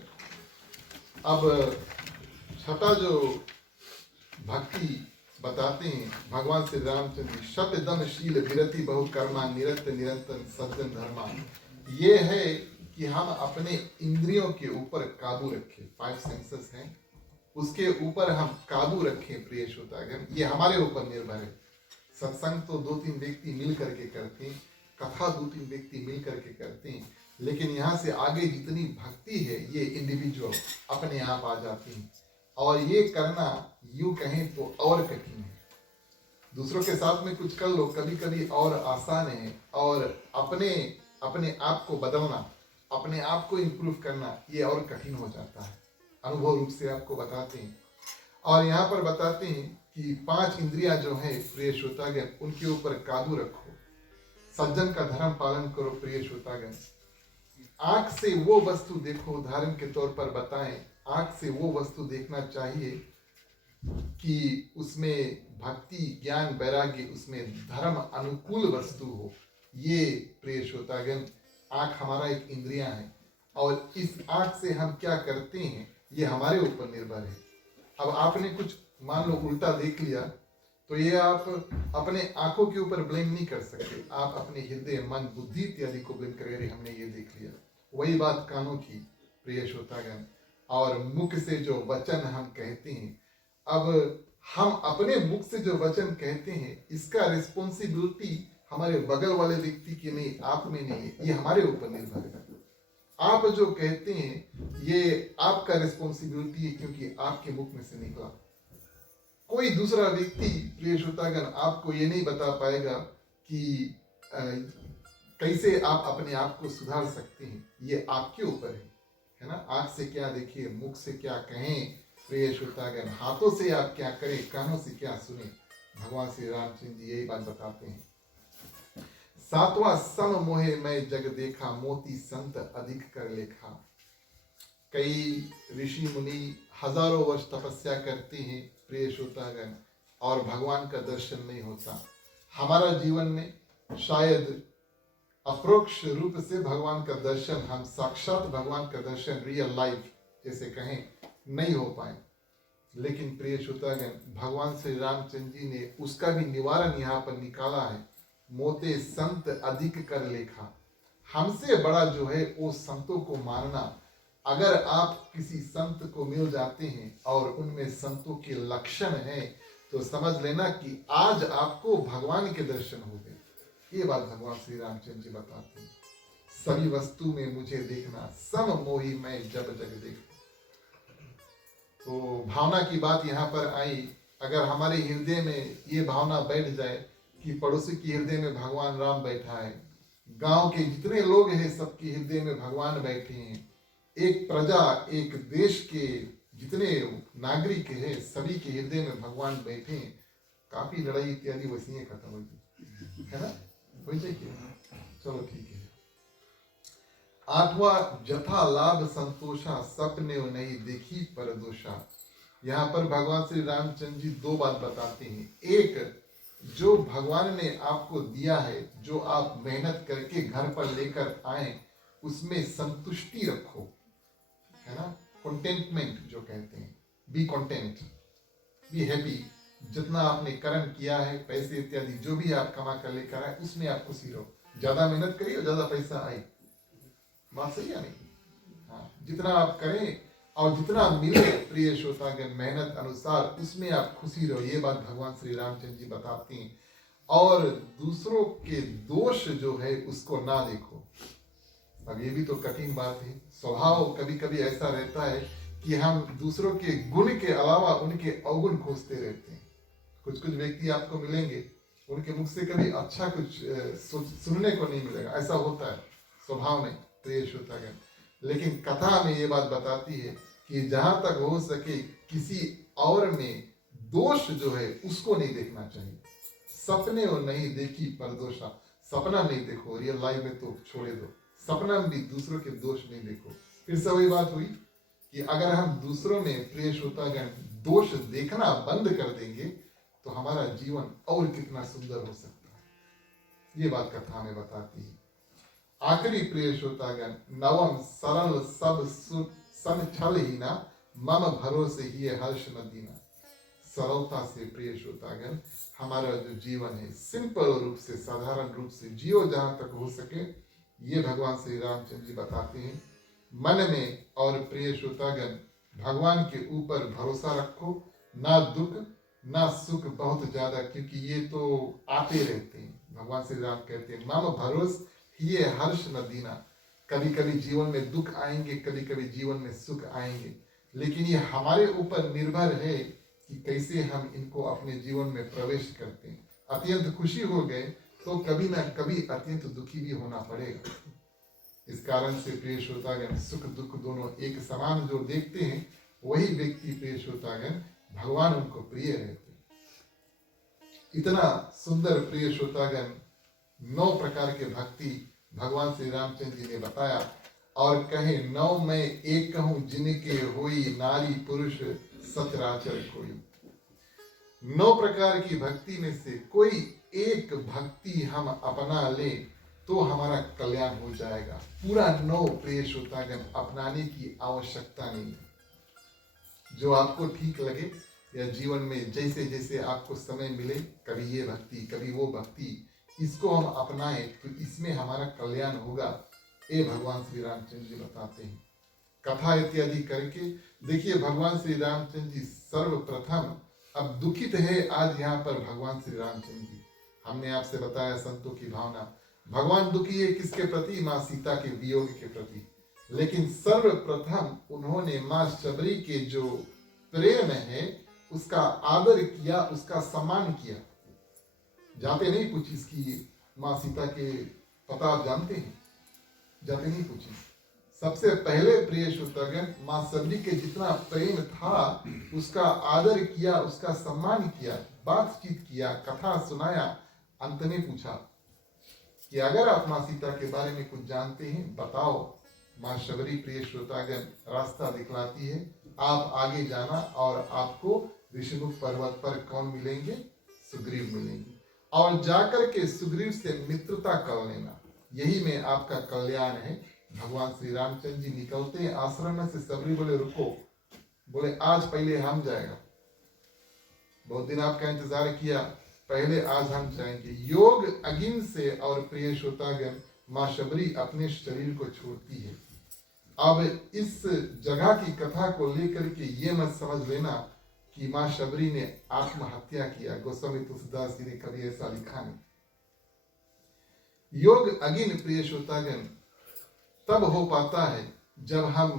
अब छठा जो भक्ति बताते हैं भगवान श्री रामचंद्र, शतदम शील विरति बहु कर्मा, निरत निरंतर सज्जन धर्मा। ये है कि हम अपने इंद्रियों के ऊपर काबू रखें। 5 सेंसेस हैं, उसके ऊपर हम काबू रखें प्रिय श्रोतागण। ये हमारे ऊपर निर्भर है। सत्संग तो 2-3 व्यक्ति मिल करके करते हैं, कथा 2-3 व्यक्ति मिल करके करते हैं, लेकिन यहाँ से आगे जितनी भक्ति है ये इंडिविजुअल अपने आप आ जाती है। और ये करना यूं कहें तो और कठिन है। दूसरों के साथ में कुछ कर लो कभी कभी और आसान है, और अपने आप को बदलना, अपने आप को इम्प्रूव करना ये और कठिन हो जाता है। अनुभव रूप से आपको बताते हैं। और यहाँ पर बताते हैं कि 5 इंद्रियां जो है प्रिय श्रोतागण, उनके ऊपर काबू रखो। सज्जन का धर्म पालन करो प्रिय श्रोतागण। आंख से वो वस्तु देखो, उदाहरण के तौर पर बताएं, आंख से वो वस्तु देखना चाहिए कि उसमें भक्ति, ज्ञान, वैराग्य, उसमें धर्म अनुकूल वस्तु हो। ये प्रिय श्रोतागण, आंख हमारा एक इंद्रिया है, और इस आंख से हम क्या करते हैं ये हमारे ऊपर निर्भर है। अब आपने कुछ मान लो उल्टा देख लिया तो ये आप अपने आंखों के ऊपर ब्लेम नहीं कर सकते। आप अपने हृदय, मन, बुद्धि इत्यादि को ब्लेम करें, अरे हमने ये देख लिया। वही बात कानों की प्रिय श्रोतागण। और मुख से जो वचन हम कहते हैं, अब हम अपने मुख से जो वचन कहते हैं इसका रिस्पॉन्सिबिलिटी हमारे बगल वाले व्यक्ति की नहीं, आप में नहीं है, ये हमारे ऊपर निर्भर है। आप जो कहते हैं ये आपका रिस्पॉन्सिबिलिटी है, क्योंकि आपके मुख में से निकला। कोई दूसरा व्यक्ति प्रिय श्रोतागण आपको ये नहीं बता पाएगा कि कैसे आप अपने आप को सुधार सकते हैं। ये आपके ऊपर है ना। आंख से क्या देखिए, मुख से क्या कहें प्रिय श्रोतागण, हाथों से आप क्या करें, कानों से क्या सुने। भगवान श्री रामचंद्र जी यही बात बताते हैं। सातवां सम मोहे मैं जग देखा, मोती संत अधिक कर लेखा। कई ऋषि मुनि हजारों वर्ष तपस्या करते हैं प्रिय श्रोतागण, और भगवान का दर्शन नहीं होता। हमारा जीवन में शायद अप्रोक्ष रूप से भगवान का दर्शन, हम साक्षात भगवान का दर्शन रियल लाइफ जैसे कहें नहीं हो पाए, लेकिन प्रिय श्रोतागण भगवान श्री रामचंद्र जी ने उसका भी निवारण यहाँ पर निकाला है। मोते संत अधिक कर लेखा, हमसे बड़ा जो है वो संतों को मानना। अगर आप किसी संत को मिल जाते हैं और उनमें संतों के लक्षण हैं, तो समझ लेना कि आज आपको भगवान के दर्शन हो गए। ये बात भगवान श्री रामचंद्र जी बताते हैं। सभी वस्तु में मुझे देखना, सम मोही मैं जब जग देख। तो भावना की बात यहाँ पर आई। अगर हमारे हृदय में ये भावना बैठ जाए कि पड़ोसी के हृदय में भगवान राम बैठा है, गांव के जितने लोग हैं सबके हृदय में भगवान बैठे हैं, एक प्रजा, एक देश के जितने नागरिक हैं सभी के हृदय में भगवान बैठे हैं, काफी लड़ाई इत्यादि वैसी खत्म होगी, है ना। हो जाएगी, चलो ठीक है। आठवां जथा लाभ संतोषा, सपने नहीं देखी पर दोषा। यहाँ पर भगवान श्री रामचंद्र जी दो बात बताते हैं। एक, जो भगवान ने आपको दिया है, जो आप मेहनत करके घर पर लेकर आए, उसमें संतुष्टि रखो, है ना। कंटेंटमेंट जो कहते हैं, बी कंटेंट, बी हैप्पी। जितना आपने कर्म किया है, पैसे इत्यादि जो भी आप कमा कर लेकर आए, उसमें आप खुशी रहो। ज्यादा मेहनत करिए, ज्यादा पैसा आए, बात सही है नहीं। हाँ, जितना आप करें और जितना मिले प्रिय श्रोतागण मेहनत अनुसार, उसमें आप खुशी रहो। ये बात भगवान श्री रामचंद्र जी बताते हैं। और दूसरों के दोष जो है उसको ना देखो। अब ये भी तो कठिन बात है। स्वभाव कभी कभी ऐसा रहता है कि हम दूसरों के गुण के अलावा उनके अवगुण खोजते रहते हैं। कुछ कुछ व्यक्ति आपको मिलेंगे, उनके मुख से कभी अच्छा कुछ सुनने को नहीं मिलेगा, ऐसा होता है स्वभाव में प्रिय श्रोतागण। लेकिन कथा में ये बात बताती है कि जहां तक हो सके किसी और में दोष जो है उसको नहीं देखना चाहिए। सपने और नहीं देखी परदोषा, सपना नहीं देखो, रियल लाइफ में तो छोड़े दो, सपना में भी दूसरों के दोष नहीं देखो। फिर से वही बात हुई कि अगर हम दूसरों में प्रिय श्रोतागण दोष देखना बंद कर देंगे तो हमारा जीवन और कितना सुंदर हो सकता है। ये बात कथा में बताती है। आखिरी प्रिय श्रोतागण, नवम सरल सब सन छल ही ना, मम भरोसे ही हर्ष न दीना। सरलता से प्रिय श्रोतागण हमारा जो जीवन है सिंपल रूप से, साधारण रूप से जियो जहां तक हो सके, ये भगवान श्री रामचंद्र जी बताते हैं। मन में और प्रिय श्रोतागण भगवान के ऊपर भरोसा रखो, ना दुख ना सुख बहुत ज्यादा, क्योंकि ये तो आते रहते हैं। भगवान श्री राम कहते हैं मम भरोस ये हर्ष न दीना। कभी कभी जीवन में दुख आएंगे, कभी कभी जीवन में सुख आएंगे, लेकिन ये हमारे ऊपर निर्भर है कि कैसे हम इनको अपने जीवन में प्रवेश करते हैं। अत्यंत खुशी हो गए तो कभी ना कभी अत्यंत दुखी भी होना पड़ेगा। इस कारण से प्रिय श्रोतागण सुख दुख दोनों एक समान जो देखते हैं, वही व्यक्ति प्रिय श्रोतागण भगवान उनको प्रिय रहते हैं। इतना सुंदर प्रिय श्रोतागण 9 प्रकार के भक्ति भगवान श्री रामचंद्र जी ने बताया और कहे 9 में एक कहूं जिनके होई नारी पुरुष सचराचर कोई। 9 प्रकार की भक्ति में से कोई एक भक्ति हम अपना ले तो हमारा कल्याण हो जाएगा। पूरा 9 प्रिय श्रोतागण अपनाने की आवश्यकता नहीं है। जो आपको ठीक लगे या जीवन में जैसे जैसे आपको समय मिले, कभी ये भक्ति कभी वो भक्ति, इसको हम अपनाएं तो इसमें हमारा कल्याण होगा। ये भगवान श्री रामचंद्र जी बताते हैं। कथा इत्यादि करके देखिए भगवान श्री रामचंद्र जी सर्वप्रथम अब दुखित है आज यहाँ पर भगवान श्री रामचंद्र जी। हमने आपसे बताया संतों की भावना। भगवान दुखी है किसके प्रति? माँ सीता के वियोग के प्रति। लेकिन सर्वप्रथम उन्होंने माँ शबरी के जो प्रेम है उसका आदर किया, उसका सम्मान किया। जाते नहीं पूछी इसकी माँ सीता के पता आप जानते हैं? जाते नहीं पूछी। सबसे पहले प्रिय श्रोतागण, माँ शबरी के जितना प्रेम था उसका आदर किया, उसका सम्मान किया, बातचीत किया, कथा सुनाया। अंत में पूछा कि अगर आप माँ सीता के बारे में कुछ जानते हैं बताओ। माँ शबरी प्रिय श्रोतागण रास्ता दिखलाती है, आप आगे जाना और आपको ऋषिमुख पर्वत पर कौन मिलेंगे? सुग्रीव मिलेंगे, और जाकर के सुग्रीव से मित्रता कर लेना, यही में आपका कल्याण है। भगवान श्री रामचंद्र जी निकलते हैं आश्रम में से। शबरी बोले रुको, बोले आज पहले हम जाएगा। बहुत दिन आपका इंतजार किया, पहले आज हम जाएंगे। योग अगिन से और प्रिय श्रोतागण माँ शबरी अपने शरीर को छोड़ती है। अब इस जगह की कथा को लेकर के ये मत समझ लेना कि माँ शबरी ने आत्महत्या किया। गोस्वामी तुलसीदास जी ने कभी ऐसा लिखा नहीं। योग अगिन प्रिय श्रोतागण तब हो पाता है जब हम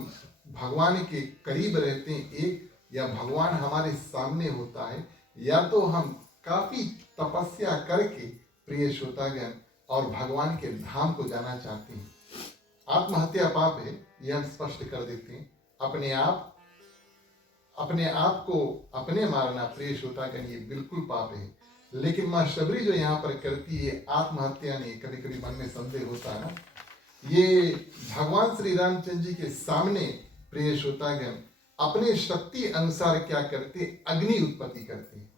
भगवान के करीब रहते हैं, एक या भगवान हमारे सामने होता है, या तो हम काफी तपस्या करके प्रिय श्रोतागण और भगवान के धाम को जाना चाहते हैं। आत्महत्या पाप है, यह हम स्पष्ट कर देते हैं। अपने आप को अपने मारना प्रिय श्रोतागण ये बिल्कुल पाप है। लेकिन माँ शबरी जो यहाँ पर करती है आत्महत्या नहीं, कभी कभी मन में संदेह होता है ना, ये भगवान श्री रामचंद्र जी के सामने प्रिय श्रोतागण अपने शक्ति अनुसार क्या करते? अग्नि उत्पत्ति करते हैं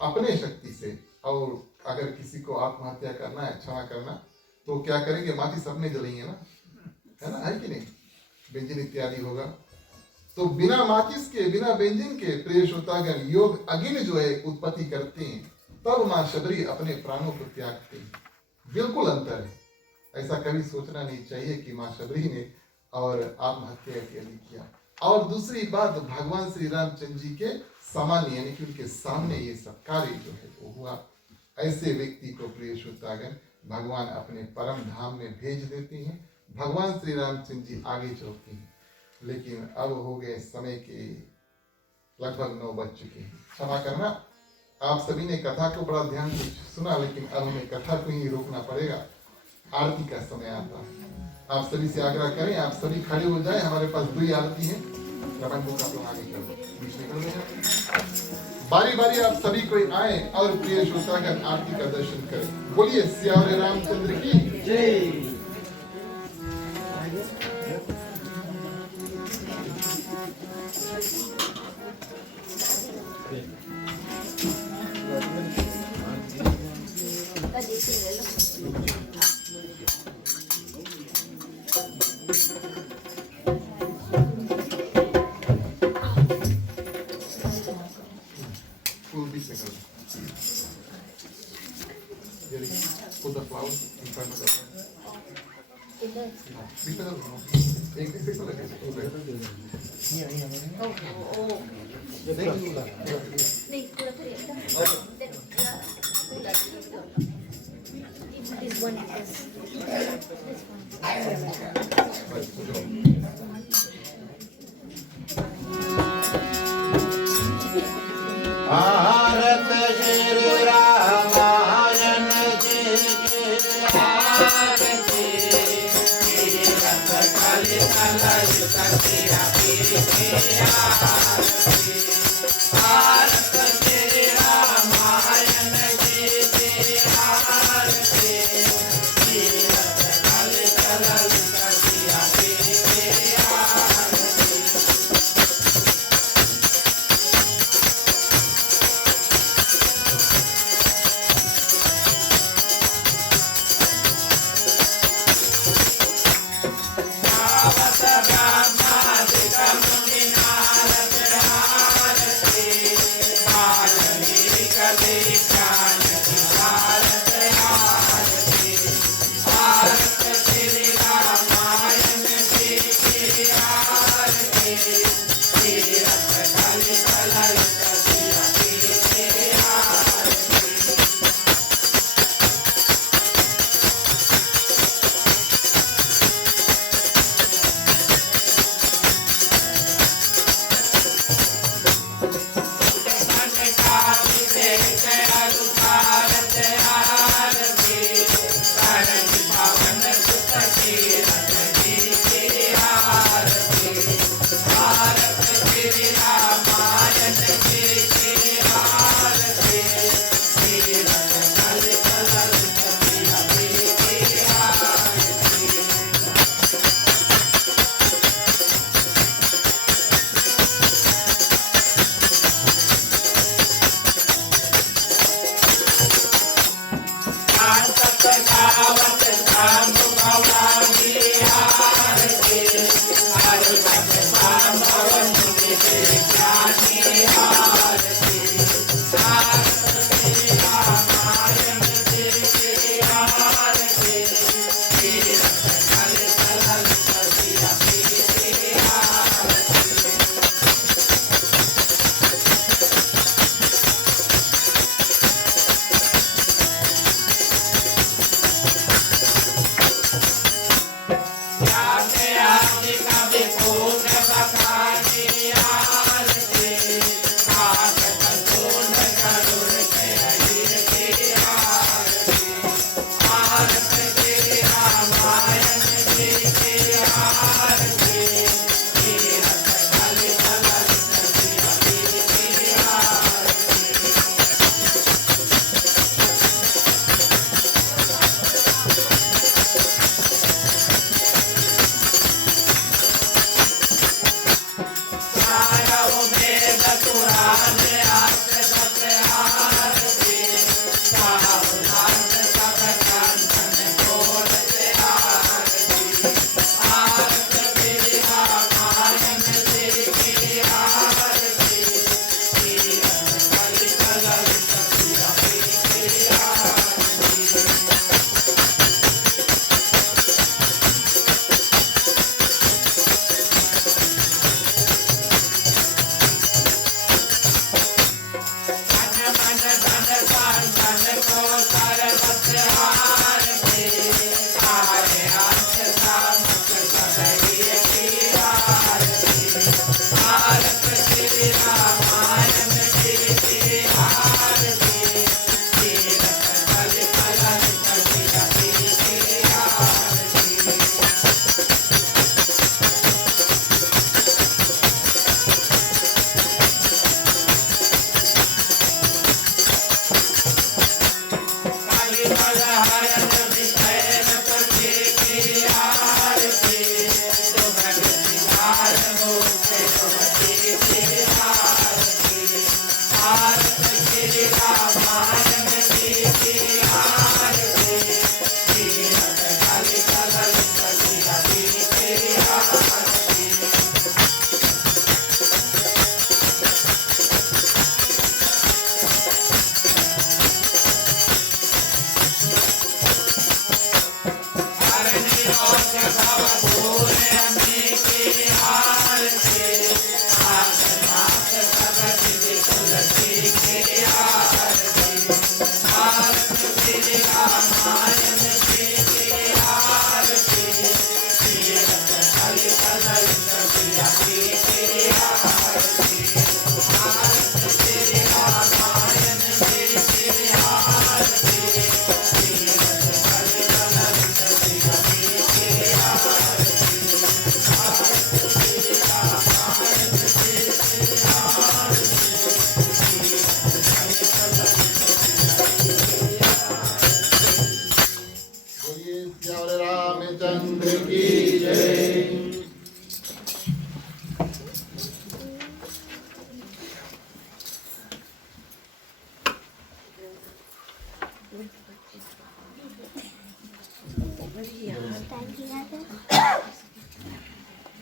अपने शक्ति से। और अगर किसी को आत्महत्या करना है, क्षमा करना, तो क्या करेंगे? माचिस अपने जलेंगे ना, है ना, है कि नहीं? बेंजीन इत्यादि होगा। तो बिना माचिस के, बिना बेंजीन के प्रिय श्रोतागण योग अग्नि जो है उत्पत्ति करते हैं, तब माँ शबरी अपने प्राणों को त्यागते हैं। बिल्कुल अंतर है। ऐसा कभी सोचना नहीं चाहिए कि माँ शबरी ने और आत्महत्या के लिए किया। और दूसरी बात, भगवान श्री रामचंद्र जी के सामान्य यानी कि उनके सामने ये सब कार्य जो है वो हुआ। ऐसे व्यक्ति को प्रिय श्रोतागण भगवान अपने परम धाम में भेज देते हैं। भगवान श्री रामचंद्र जी आगे चलते हैं। लेकिन अब हो गए समय के लगभग 9 बज चुके हैं। क्षमा करना, आप सभी ने कथा को बड़ा ध्यान से सुना, लेकिन अब हमें कथा को ही रोकना पड़ेगा। आरती का समय आता है। आप सभी से आग्रह करें, आप सभी खड़े हो जाएं। हमारे पास 2 आरती है। रमन को आप लोग आगे कर दो, बीच में कर दो। बारी बारी आप सभी कोई आए और प्रिय श्रोतागण आरती का दर्शन करें। बोलिए सियावर रामचंद्र की जय। Put the flowers in front of the This one is this Bharat Shri Ramayan जी की आरती। तीरथ कलि कलयुग तेरा पीर की आरती। भारत श्री रामायण जी की आरती। तीरथ कलि कलयुग तेरा पीर की आरती। गावत शंभु भवानी आरती हर भक्त संभव मुनि विज्ञानी आरती आरती रामायण जी की आरती तीरथ कलित ललित सिया की आरती आते आदि कवि पूर्ण बखानी आरती आगत सून करुण के अहिर की आरती आरती रामायण जी की आरती तीरथ कलित ललित सिया की आरती सारव वेद पुराण आर्त सत आरती सावधान सब कांचन कोट से आरती आरती रामायण जी की आरती तीरथ कलित ललित सिया की आरती मन मन धन पांचन को सर्वत आरती सारे अंश सामुख सदैव की आरती आरती रामायण जी की आरती तीरथ कलित ललित सिया की आरती काली बलहरण विषैरथ जी की आरती सुभग सिंगार मूर्ति सुमति की आरती आरती रामायण जी की आरती तीरथ कलित ललित सिया की आरती हरणी रोष भव दूर अम्बी की आरती आसनाथ सब निधि तुलसी की आरती आरती रामायण जी की आरती तीरथ कलित ललित सिया की आरती आरती रामायण जी की आरती तीरथ कलित ललित सिया की बोलिए श्याम रामचंद्र की जय।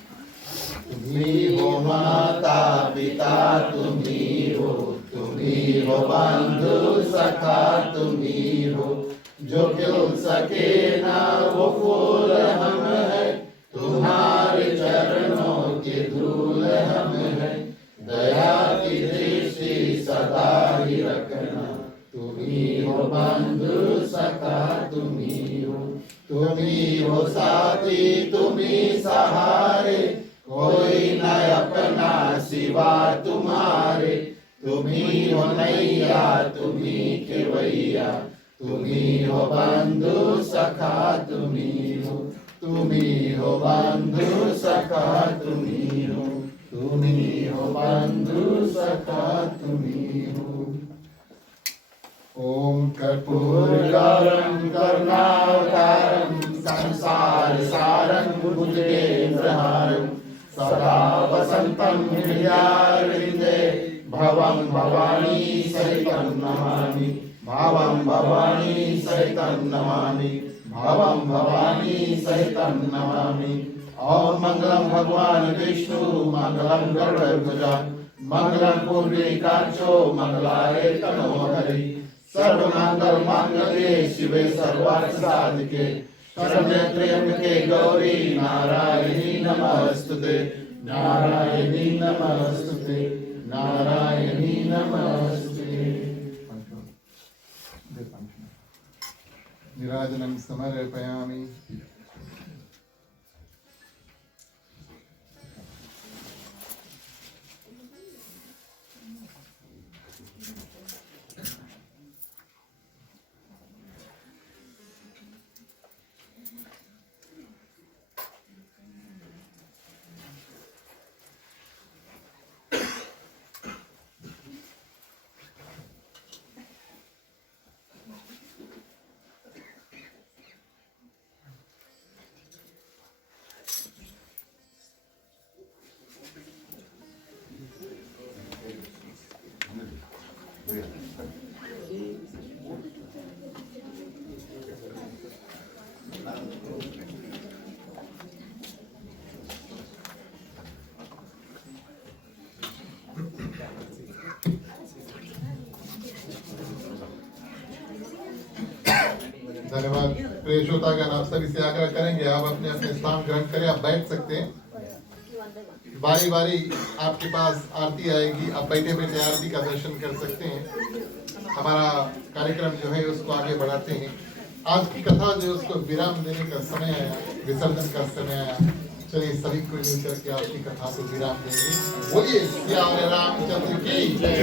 तुम्ही हो माता पिता तुम्ही हो बंधु सखा तुम्ही हो जो खिल सके ना वो फूल हम है तुम्हारे चरणों के धूल हम है दया की दृष्टि सदा ही रखना तुम्ही हो बंधु सखा तुम्ही हो साथी तुम्ही सहारे कोई न अपना सिवा तुम्हारे तुम्ही हो नैया तुम्ही केवैया तुम्ही हो बंधु सखा तुम्ही हो बंधु सखा तुम्ही हो बंधु सखा तुम्ही हो। ओम कर्पूरगौरं करुणावतारं संसार सारं बुद्धेन्द्रहारं सदा वसन्तं हृदयारविन्दे भवं भवानी सहितं नमामि भवं भवानी सहितं नमामि भवं भवानी सहितं नमामि। ओम मंगलम भगवान विष्णु मंगलम गरुड़ध्वज मंगलम पुंडरीकाक्षो मंगलाय तनोहरि। सर्वमंगल मांगल्ये शिवे सर्वार्थ साधिके शरण्ये त्र्यंबके गौरी नारायणी नमस्तुते नारायणी नमस्तुते नारायणी नमस्तुते। निराजनं समर्पयामि। धन्यवाद। प्रिय श्रोतागण, आप सभी से आग्रह करेंगे आप अपने अपने स्थान ग्रहण करें। आप बैठ सकते हैं। बारी बारी आपके पास आरती आएगी, आप बैठे बैठे आरती का दर्शन कर सकते हैं। हमारा कार्यक्रम जो है उसको आगे बढ़ाते हैं। आज की कथा जो है उसको विराम देने का समय आया, विसर्जन का समय आया। चलिए सभी को मिलकर के आपकी कथा को विराम देंगे। बोलिए सियावर रामचंद्र की जय।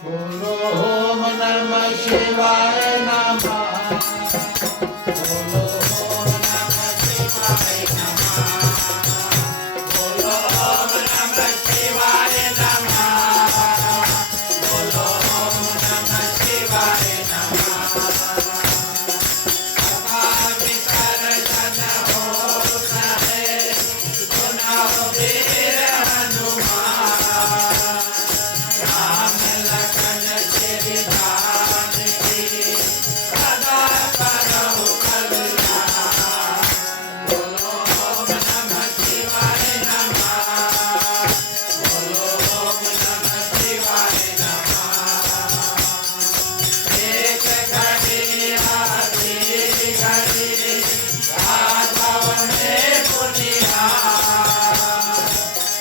बोलो ओम नमः शिवाय नमः। बोलो ओम नमः शिवाय नमः। बोलो ओम नमः शिवाय नमः। बोलो ओम नमः शिवाय नमः। अकाल विसर्जन होता है सुनो वीर हनुमान। राम लखन श्री राम की सदा करो कल्याण। बोलो ओम नमः शिवाय नमः। बोलो ओम नमः शिवाय नमः। एक घड़ी आधी घड़ी राघव में पुनिया।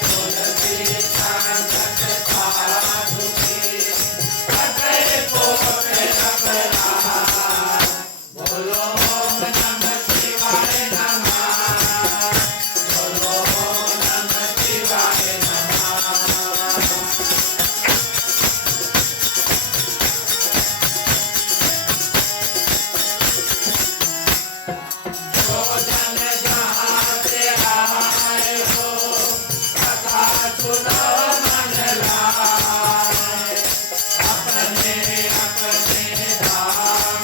तुलसी संगत साधु की कटे पोट अपराध। बोलो ओम नमः शिवाय नमः। बोलो ओम नमः शिवाय नमः। जो जन जहाँ से आए हो कथा सुनो मन लाए। अपने अपने धाम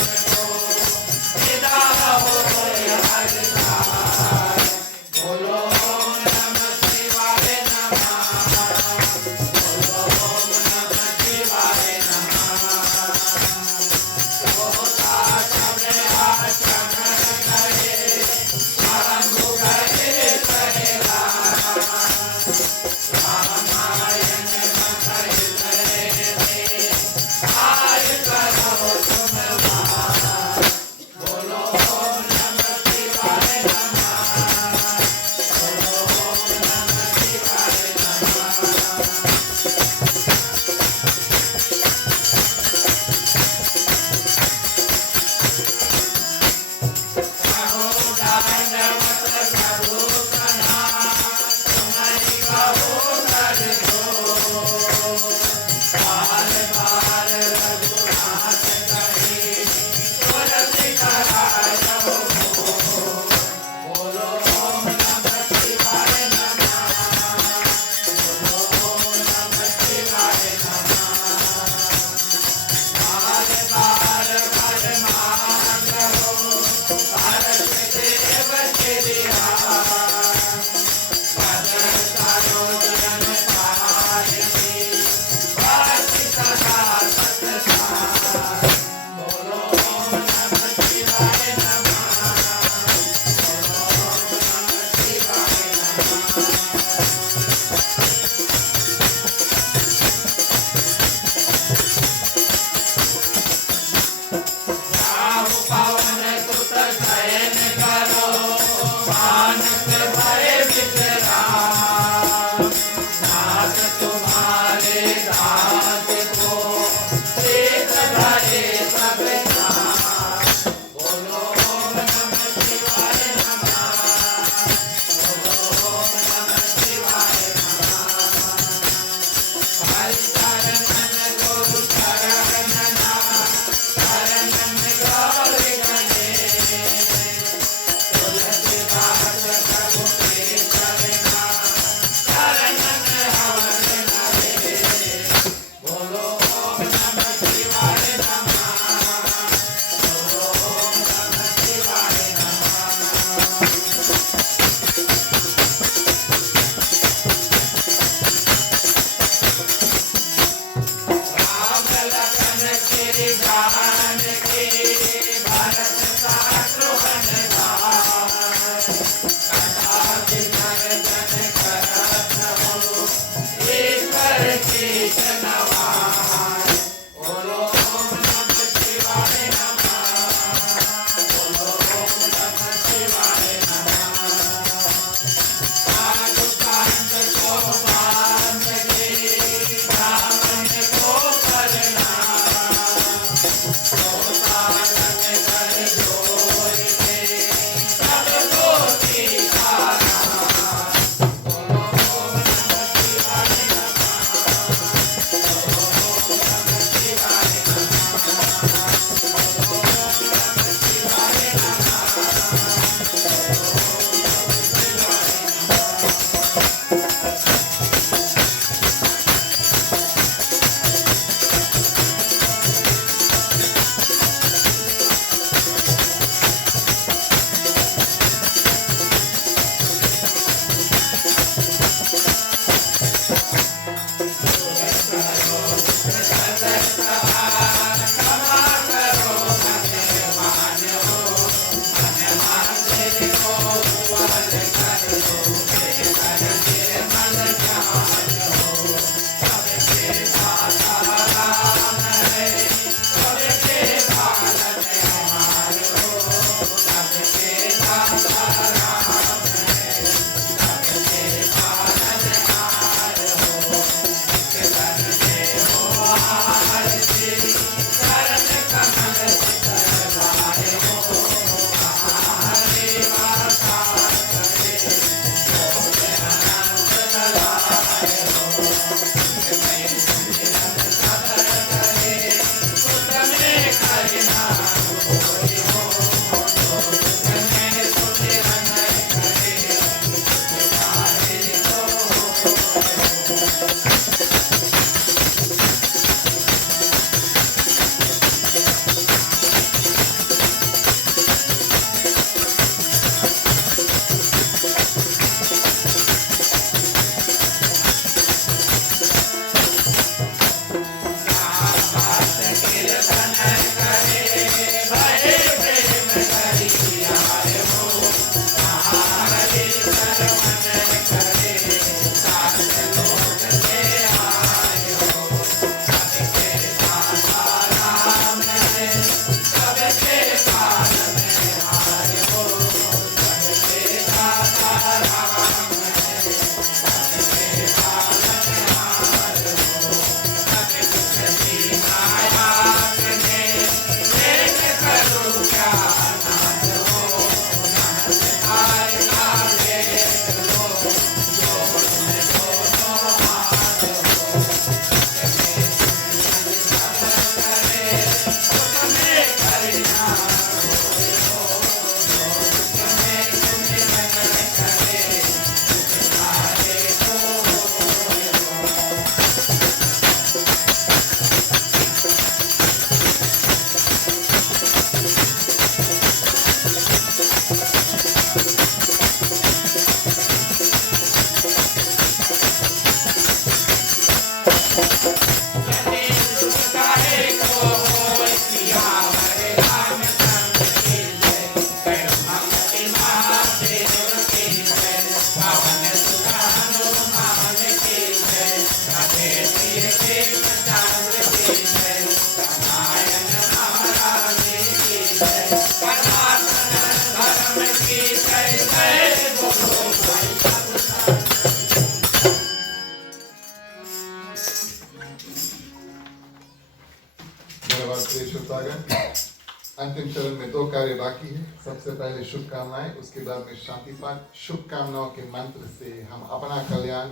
अंतिम चरण में 2 कार्य बाकी है। सबसे पहले शुभकामनाएं, उसके बाद में शांति पाठ। शुभकामनाओं के मंत्र से हम अपना कल्याण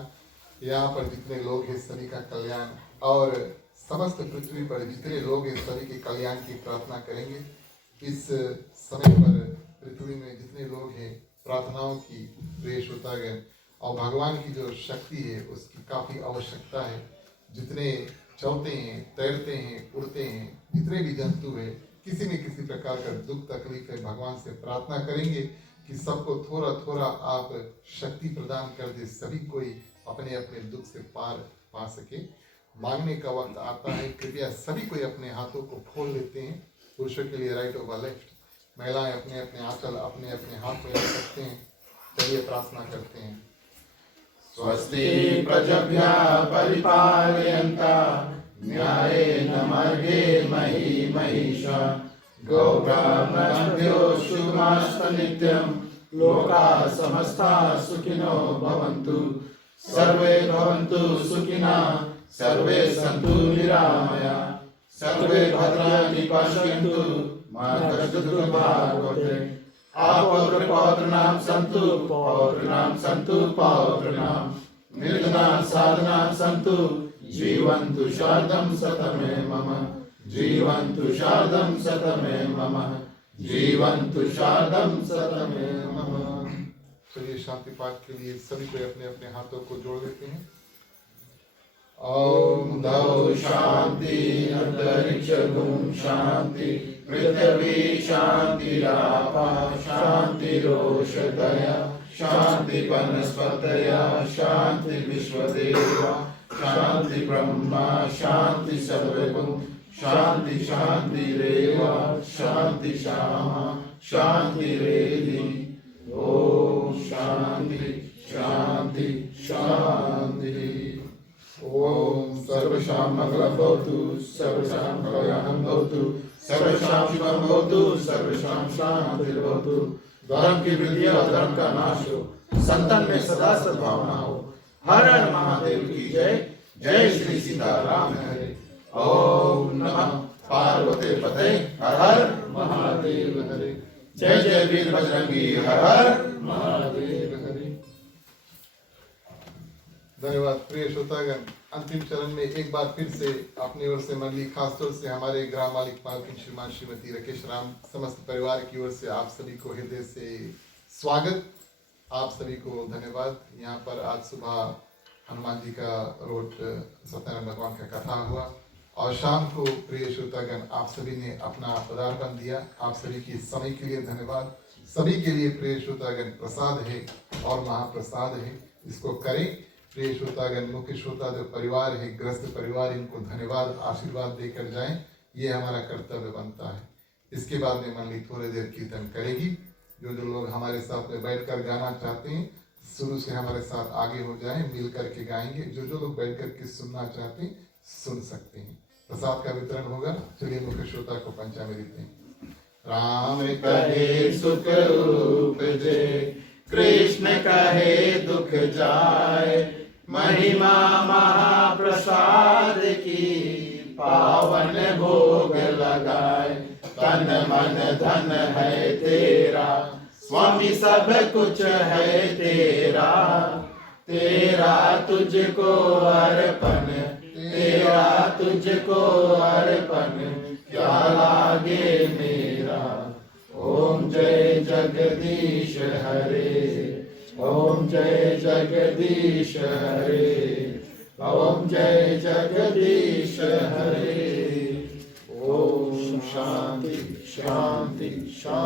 यहाँ पर जितने लोग हैं सभी का कल्याण और समस्त पृथ्वी पर जितने लोग हैं सभी के कल्याण की प्रार्थना करेंगे। इस समय पर पृथ्वी में जितने लोग हैं प्रार्थनाओं की प्रिय श्रोतागण और भगवान की जो शक्ति है उसकी काफ़ी आवश्यकता है। जितने चलते हैं, तैरते हैं, उड़ते हैं, जितने भी जंतु हैं, किसी न किसी प्रकार का दुख तकलीफ है, भगवान से प्रार्थना करेंगे कि सबको थोड़ा थोड़ा आप शक्ति प्रदान कर दे, सभी कोई अपने अपने दुख से पार पा सके। मांगने का वक्त आता है, कृपया सभी कोई अपने हाथों को खोल लेते हैं। पुरुषों के लिए राइट ओवर लेफ्ट, महिलाएं अपने अपने आंचल अपने अपने हाथ में रख सकते हैं। चलिए प्रार्थना करते हैं। स्वस्ति प्रजभ्यः परिपालयन्तः न्यायेन मार्गेण मही महिषा गोब्राह्मणेभ्यो शुभमस्तु नित्यं लोकाः समस्ताः सुखिनो भवन्तु सर्वे भवन्तु सुखिनः सर्वे सन्तु निरामयाः सर्वे भद्राणि पश्यन्तु मा कश्चित् दुर्भाग् भवेत् पौत्रनां सन्तु पौत्रनां निर्धनां साधनां सन्तु जीवन्तु शारदं शतमे मम जीवन्तु शारदं शतमे मम जीवन्तु शारदं शतमे मम। चलिए शांति पाठ के लिए सभी को अपने अपने हाथों को जोड़ लेते हैं। ओम द्यौ शांति अंतरिक्षगुं शांति पृथ्वी शांतिरापा शांतिरोषधया शांति वनस्पतयः शांति विश्वदेवा शांति ब्रह्मा शांति सर्वगुं शांति शांतिरेव शांति श्यामा शांतिरेधि। ओम शांति शांति शांति। ओम सर्वेषां मंगलं भवतु सर्वेषां कल्याणं भवतु सर्वेषां शुभं भवतु सर्वेषां शान्तिर्भवतु। धर्म की वृद्धि और धर्म का नाश हो, संतन में सदा सद्भावना हो। हर हर महादेव की जय। जय श्री सीताराम हरे। ओम नमः पार्वती पते हर हर महादेव हरे। जय जय वीर बजरंगी हर हर महादेव हरे। धन्यवाद प्रिय श्रोतागण। अंतिम चरण में एक बार फिर से अपनी ओर से मंडली, खासतौर से हमारे ग्राम मालिक मालकिन श्रीमान श्रीमती राकेश राम समस्त परिवार की ओर से आप सभी को हृदय से स्वागत। आप सभी को धन्यवाद। यहाँ पर आज सुबह हनुमान जी का रोट सत्यनारायण भगवान का कथा हुआ और शाम को प्रिय श्रोतागण आप सभी ने अपना पदार्पण दिया। आप सभी की समय के लिए धन्यवाद। सभी के लिए प्रिय श्रोतागण प्रसाद है और महाप्रसाद है, इसको करें। प्रिय श्रोतागण, मुख्य श्रोता जो परिवार है, ग्रस्त परिवार, इनको धन्यवाद आशीर्वाद देकर जाएं, ये हमारा कर्तव्य बनता है। इसके बाद में मंडली थोड़ी देर कीर्तन करेगी। जो जो लोग हमारे साथ में बैठकर गाना चाहते हैं शुरू से हमारे साथ आगे हो जाएं, मिल करके गाएंगे। जो जो लोग बैठ करके सुनना चाहते हैं सुन सकते हैं। प्रसाद का वितरण होगा। चलिए मुख्य श्रोता को पंचामृत दें। राम कहे सुख उपजे कृष्ण कहे दुख जाए महिमा महाप्रसाद की पावन भोग लगाए। तन मन धन है तेरा स्वामी सब कुछ है तेरा तेरा तुझको अर्पण तेरा तुझको अर्पण क्या लागे मेरा। ओम जय जगदीश हरे ओम जय जगदीश हरे ओम जय जगदीश हरे। ओम शांति शांति शांति।